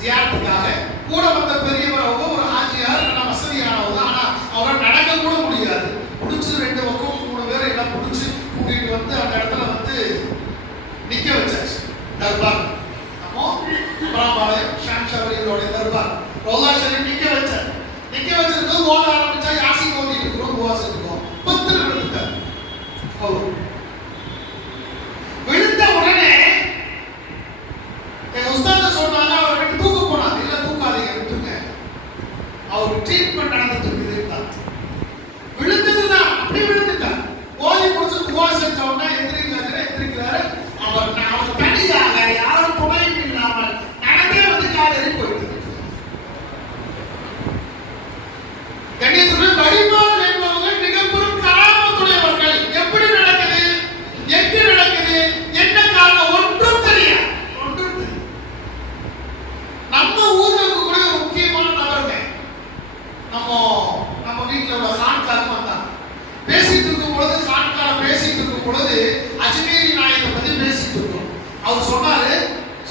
ஜியாரத்துக்காக. கூட வந்த பெரியவர் ஒரு ஆஜியார், நல்ல வசதியானவர். ஆனா அவரை நடக்க கூட முடியாது. பிடிச்சி 2 பக்கம் 3 பேரை எல்லாம் பிடிச்சி கூட்டிட்டு வந்து அந்த இடத்துல வந்து நிக்க வச்சாச்சு. தர்பார் நம்ம அம்பராபாளையம் ஷான்ஷா வலியுல்லாவுடைய தர்பார் ரோலா ஷரீஃப் நிக்க வச்சார். நிக்க வச்சிருக்கோம், ஓட ஆரம்பிச்சா யாசின் ஓதிட்டு இருக்கிறோம், துவா செஞ்சுக்கோம். 10 விழுந்தார். அவர் விழுந்த உடனே என் உஸ்தாத சொன்னாங்க, அவர் விட்டு தூக்க போனாங்க. இல்ல தூக்காதீங்க, விட்டுருங்க. அவருக்கு ட்ரீட்மெண்ட் நடந்துட்டு இருக்குது. விழுந்ததுதான், அப்படி விழுந்துட்டார். ஓதி முடிச்சு துவா செஞ்ச உடனே எந்திரிக்கிறாரு. அவர் தனியாக யாரும் துணையும் இல்லாமல் நடந்தே வந்து காலேறி போயிட்டு கணிதத்துறை வழிபாடு என்பவங்க மிக பெரும் கராமத்துடையவர்கள். எப்படி நடக்குது, எங்க நடக்குது, என்ன காரணம் ஒன்றும் தெரியாது. நம்ம ஊர்ல இருக்கக்கூடிய ஒரு முக்கியமான நபருங்க, நம்ம வீட்டுல உள்ள சான்காரும் வந்தாங்க. பேசிட்டு இருக்கும் பொழுது, சான்கார பேசிட்டு இருக்கும் பொழுது அஜ்மீரி நாயகத்தை பத்தி பேசிட்டு இருக்கோம். அவர் சொன்னாரு,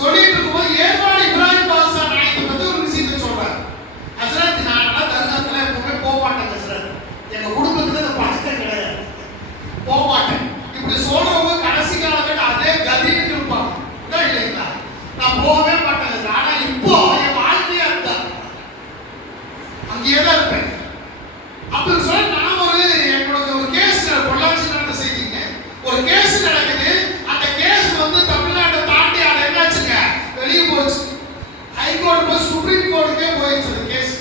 சொல்லிட்டு இருக்கும்போது ஏர்வாடி இப்ராஹிம் பாதுஷா நாயகத்தை பத்தி ஒரு விஷயத்தை சொல்றாரு. ஹஸ்ரத், நான் தர்காத்துல எப்பவுமே போக மாட்டேன் ஹஸ்ரத், எங்க குடும்பத்துல இந்த பழக்கம் கிடையாது, போக மாட்டேன். இப்படி சொல்றவங்க கடைசி காலத்துல அதே கதின்னு இருப்பாங்க இல்லைங்களா? நான் போகவே மாட்டேன். ஆனா இப்போ என் வாழ்க்கையா இருந்தா அங்கேயே தான் இருப்பேன். அப்படி சொல்ல நான் என்னோட ஒரு கேஸ் பொள்ளாச்சி நடந்த செய்திங்க. ஒரு கேஸ் நடக்குது. அந்த கேஸ் வந்து தமிழ்நாட்டை தாண்டி அது என்னாச்சுங்க, வெளியே போச்சு. ஹைகோர்ட் போய் சுப்ரீம் கோர்ட்டுக்கே போயிடுச்சு அந்த கேஸ்.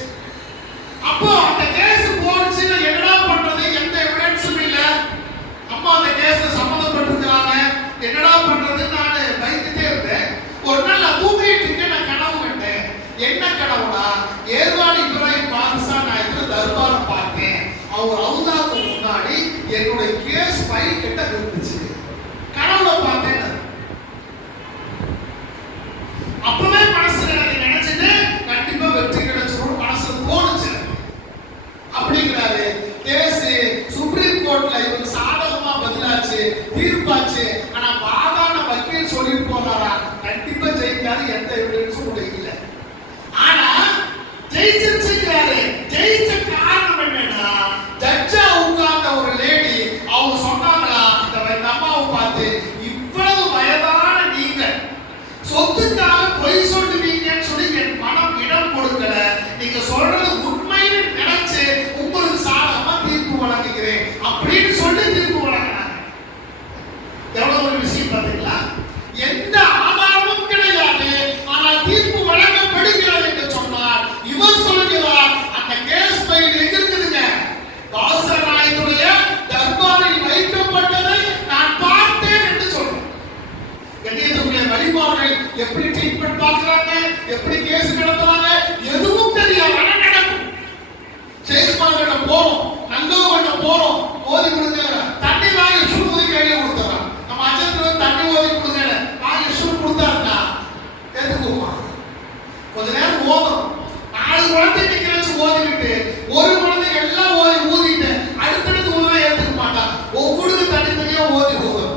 அப்போ அந்த கேஸ் போடுச்சு, என்னடா பண்றது, எந்த எவிடன்ஸும் இல்ல. அம்மா அந்த கேஸ்ல சம்மந்தப்பட்டிருக்காங்க, என்னடா பண்றதுன்னு நான் பயந்துட்டே இருந்தேன். ஒரு நாள் நான் தூங்கிட்டு இருக்கேன், நான் கனவு கண்டேன். என்ன கனவுனா, ஏர்வாடி இப்ராஹிம் பாதுஷா நாயகத்துல தர்பாரை பார்த்தேன். அவர் அவுதாக்கு முன்னாடி என்னுடைய கேஸ் ஃபைல் கிட்ட இருந்துச்சு. கனவுல பார்த்தேன். அப்பவே மனசுல எனக்கு நினைச்சிட்டு கண்டிப்பா வெற்றி கிடைச்சிரும் மனசுல தோணுச்சு. அப்படிங்கிறாரு. கேஸ் சுப்ரீம் கோர்ட்ல இவருக்கு சாதகமா பதிலாச்சு, தீர்ப்பாச்சு. ஆனா வாதாட வக்கீல் சொல்லிட்டு போனாரா, கண்டிப்பா ஜெயிக்காது, எந்த எவிடன்ஸும் இல்லை. ஆனா ஜெயிச்சிருச்சுங்கிறாரு. ஜெயிச்ச காரணம் என்னன்னா, ஜட்ஜா உட்கார்ந்த ஒரு லேடி அவங்க சொன்னாங்களா, இந்த அம்மாவை பார்த்து, இவ்வளவு வயதான நீங்க சொத்துக்காக பொய் சொல்லுவீங்கன்னு சொல்லி என் மனம் இடம் கொடுக்கல. நீங்க சொல்றது உண்மைன்னு நினைச்சு உங்களுக்கு சாதகமா தீர்ப்பு வழங்குகிறேன் அப்படின்னு சொல்லி தீர்ப்பு வழங்கினாங்க. எவ்வளவு ஒரு விஷயம் பார்த்தீங்களா? எந்த ஆதாரமும் கிடையாது, ஆனால் தீர்ப்பு வழங்கப்படுகிறது என்று சொன்னார். இவர் சொல்லுகிறார், அந்த கேஸ் ஃபைல் எங்க இருக்குதுங்க, பாதுஷா நாயகத்துடைய தர்பாரில் வைக்கப்பட்டதை நான் பார்த்தேன் என்று சொல்றேன். கண்ணியத்துக்குரிய வழிபாடுகள் எப்படி ட்ரீட்மெண்ட் பார்க்கறாங்க, எப்படி கேஸ் நடத்துறாங்க, எதுவும் தெரியாது. ஆனா நடக்கும். சேஸ்மார்கிட்ட போறோம், நல்லவங்கிட்ட போறோம், ஓதி கொடுங்க, தண்ணி வாங்கி சுடு ஊதி கையில கொடுத்துறான். நம்ம அஜத்துல தண்ணி ஓதி கொடுங்க, வாங்கி சுடு கொடுத்தாருன்னா எடுத்துக்குமா? கொஞ்ச நேரம் ஓதும். 4 குழந்தை நிக்க வச்சு ஓதிக்கிட்டு, ஒரு குழந்தை எல்லாம் ஓதி ஊதிட்டு அடுத்தடுத்து ஊதினா ஏத்துக்க மாட்டான். ஒவ்வொருக்கு தனித்தனியா ஓதி ஓதும்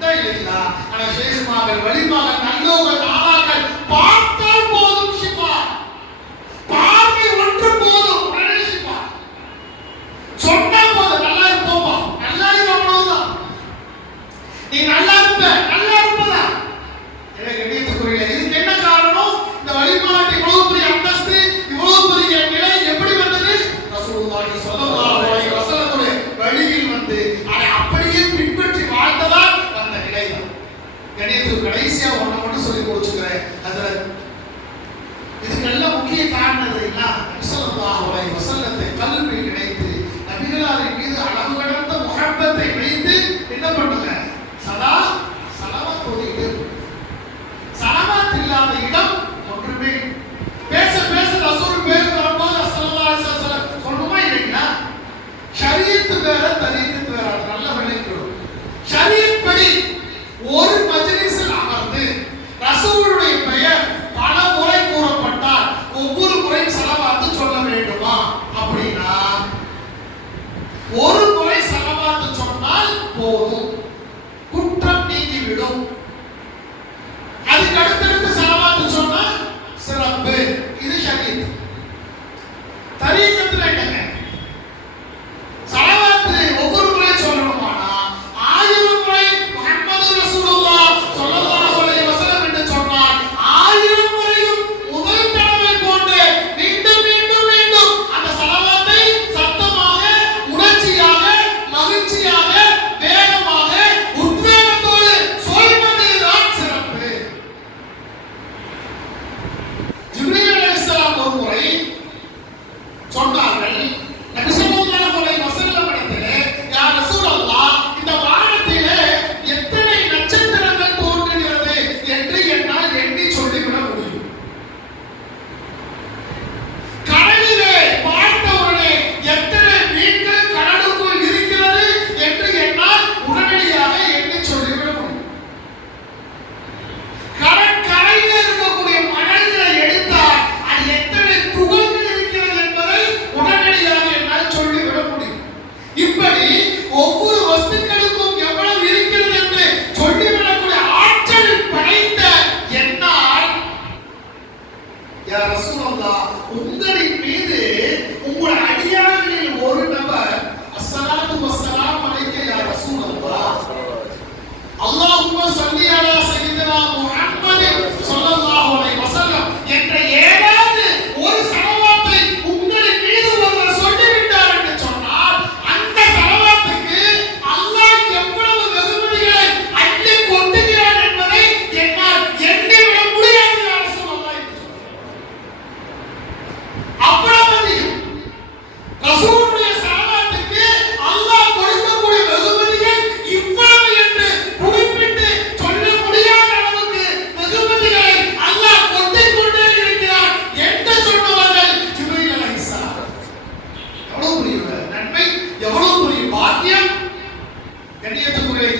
இல்லைங்களா? ஆனா சேஸ்மார்கள் வழிமார்கள் நல்லவர்கள் நாளாக்கள் பார்த்தால் போதும் ஷிஃபா, பார்வை ஒன்று போதும் உடனே ஷிஃபா. சொன்னா போதும், நல்லா இருப்போமா, நல்லா இருக்கணும். நீ நல்லா இருப்ப, நல்லா இருப்பதா? எனக்கு கண்ணியத்துக்குரிய இதுக்கு என்ன காரணம்? இந்த வழிபாட்டு இவ்வளவு பெரிய அந்தஸ்து, இவ்வளவு பெரிய நிலை எப்படி வந்தது? ரசூலுல்லாஹி ஸல்லல்லாஹு அலைஹி வஸல்லமுடைய வழியில் வந்து அதை அப்படியே பின்பற்றி வாழ்ந்ததால் வந்த நிலை தான். கண்ணியத்துக்கு கடைசியா ஒண்ணு மட்டும் சொல்லி கொடுத்து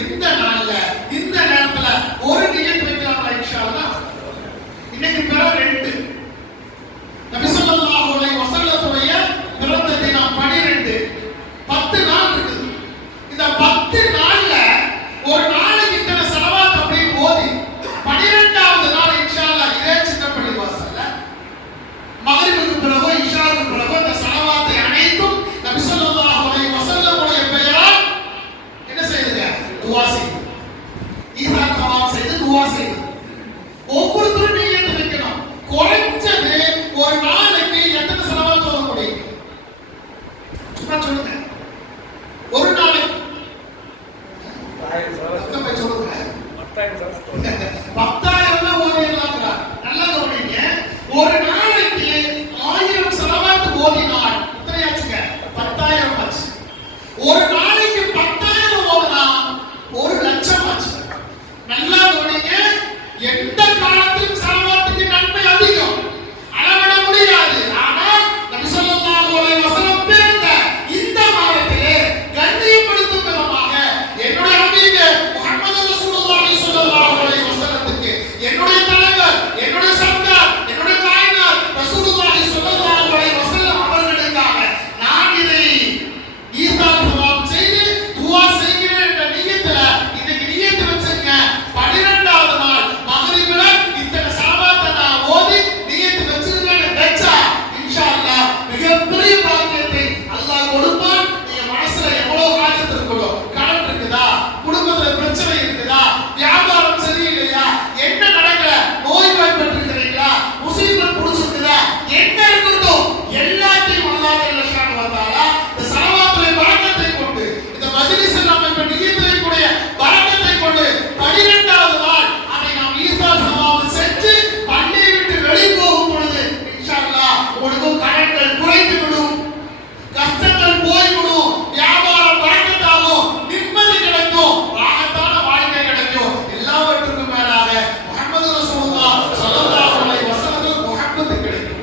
இந்த நாள்ல இந்த நேரத்துல ஒரு நியத் வைக்கலாமா இன்ஷா அல்லாஹ்? இன்னைக்கு பிறகு 2 நபி ஸல்லல்லாஹு அலைஹி வஸல்லத்துடைய பிறந்த தினம் 12 10 நாள் இருக்குது. இந்த 10 நாள்ல ஒரு நாளைக்கு இத்தனை ஸலவாத் அப்படி ஓதி 12வது நாள் இன்ஷா அல்லாஹ் இதே சின்ன பள்ளி வாசல்ல மக்ரிபுக்கு பிறகு இஷாவுக்கு பிறகு அந்த ஸலவாத்தை அனைத்தும் நபி ஸல்லல்லாஹு அலைஹி வஸல்லமுடைய பெயரால் என்ன செய்யுங்க? துஆ செய்யுங்க. ஈசா தவாப் செய்து துஆ செய்யுங்க. ஒவ்வொருத்தரும் நியத் வைக்கணும். குறைஞ்சது ஒரு நாளைக்கு எத்தனை ஸலவாத் ஓத முடியும்? சும்மா சொல்லுங்க. ஒரு நாளைக்கு 1000 ஸலவாத் சொல்லுங்க. 10,000 ஓதிடலாம்ங்கற. நல்லா கவனிங்க. ஒரு நாளைக்கு 1000 ஸலவாத் ஓதினால் எத்தனை ஆச்சுங்க? 10,000 ஆச்சு. ஒரு நாளைக்கு 10,000 ஓதுனா 1,00,000 ஆச்சு. நல்லா கவனிங்க. எந்த காலத்திலும் ஸலவாத்துக்கு நன்மை அதிகம். அளவிட முடியாது. ஆனால் நபி ஸல்லல்லாஹு அலைஹி வஸல்லம் பிறந்த இந்த மாதத்திலே கண்ணியப்படுத்தும் விதமாக என்னுடைய ஹபீபே முஹம்மது ரசூலுல்லாஹி ஸல்லல்லாஹு அலைஹி வஸல்லத்துக்கு என்னுடைய தலைவர், என்னுடைய சர்தார், என்னுடைய தாய்னார் ரசூலுல்லாஹி ஸல்லல்லாஹு அலைஹி வஸல்லம் அவர்களுக்காக நான் இதை ஈசா தவாப் செய்து துஆ செய்கிறேன் என்ற நியத்துல இன்னைக்கு நியத் வச்சிருங்க. 12வது நாள் மக்ரிபில இத்தனை ஸலவாத்தை நான் ஓதி நியத் வச்சிருக்கேன்னு வெச்சா இன்ஷா அல்லாஹ் மிகப்பெரிய பாக்கியத்தை அல்லாஹ் கொடுப்பான். நீங்க மனசுல எவ்வளவு காரியத்து இருக்கோ, கடன் இருக்குதா, குடும்பத்துல பிரச்சனை இருக்குதா, வியாபாரம் சரியில்லையா, என்ன நடக்கல, நோய்வாய்ப்பட்டிருக்கிறீங்களா, முசீபத் புடிச்சிருக்குதா, என்ன இருக்கட்டும் எல்லாத்தையும் அல்லாஹ் ஜல்லஷானு வ தஆலா இந்த ஸலவாத்துடைய பரக்கத்தை கொண்டு இந்த மஜ்லிஸில் நாம் இப்ப நியத் வைக்கக்கூடிய பரக்கத்தை கொண்டு 12வது நாள் அதை நாம் ஈசா தவாப் செஞ்சு பள்ளியை விட்டு வெளியே போகும் பொழுது இன்ஷா அல்லாஹ் உங்களுக்கு கடன்கள் குறைந்து விடும், கஷ்டங்கள் போய்விடும், வியாபாரம் பரக்கத்தாகும், நிம்மதி கிடைக்கும், ராகத்தான வாழ்க்கை கிடைக்கும். எல்லாவற்றுக்கும் மேலாக முஹம்மது ரசூலுல்லாஹ் ஸல்லல்லாஹு அலைஹி வஸல்லம் முஹப்பத் கிடைக்கும்.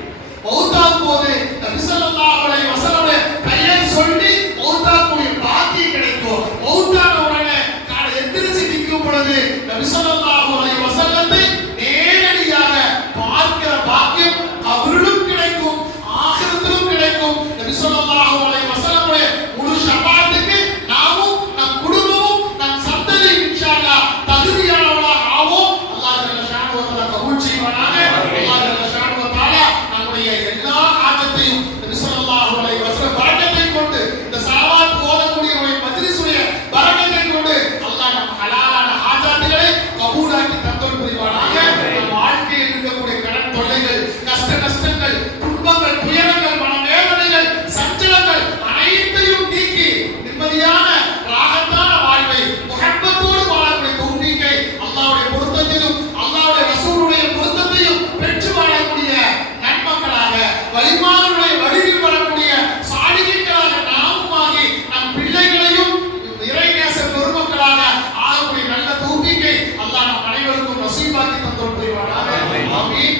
மௌத்தாகும் போது நபி ஸல்லல்லாஹு அலைஹி வஸல்லம் பெயரை சொல்லி மௌத்தாக்கூடிய பாக்கியம் கிடைக்கும். மௌத்தான உடனே காலை எந்திரிச்சு நிற்கும் பொழுது நபி ஸல்லல்லாஹு அலைஹி வஸல்லத்தை நேரடியாக பார்க்கிற பாக்கியம் கபரிலும் கிடைக்கும், ஆகிரத்திலும் கிடைக்கும். நபி ஸல்லல்லாஹு அலைஹி வஸல்லமுடைய முழு ஷஃபாஅத்துக்கு நாமும் நம் குடும்பமும் நம் சந்ததி இன்ஷா அல்லாஹ் தகுதியானவர்களாக ஆவோம். அல்லாஹ் ஜல்லஷானு வ தஆலா கபூல் செய்வானாக. அல்லாஹ் ஜல்லஷானு வ தஆலா நம்முடைய எல்லா ஆஜத்தையும் நபி ஸல்லல்லாஹு அலைஹி வஸல்லம் பரக்கத்தை கொண்டு இந்த ஸலவாத் ஓதக்கூடிய மஜ்லிஸுடைய பரக்கத்தை கொண்டு அல்லாஹ் நம் ஹலாலான ஆஜாத்துகளை கபூலாக்கி தந்தல் புரிவானாக. நம் வாழ்க்கையில் இருக்கக்கூடிய கடன் தொல்லைகள், கஷ்ட நஷ்டங்கள், துன்பங்கள், துயரங்கள், மனவேதனைகள், சஞ்சலங்கள் அனைத்தையும் நீக்கி நிம்மதியான ராகத்தான வாழ்வை முஹப்பத்தோடு வாழக்கூடிய தௌஃபீக்கை அல்லாஹ்வுடைய பொருத்தத்திலும் அல்லாஹ்வுடைய ரசூலுடைய பொருத்தத்தையும் பெற்று வாழக்கூடிய நன்மக்களாக வலிமானுடைய வழியில் வரக்கூடிய சாலிஹீன்களாக நாமும் ஆகி நம் பிள்ளைகளையும் இறைநேச பெருமக்களாக ஆகக்கூடிய நல்ல தௌஃபீக்கை அல்லாஹ் நம் அனைவருக்கும் நசீபாக்கி தந்தல் புரிவானாக. ஆமீன்.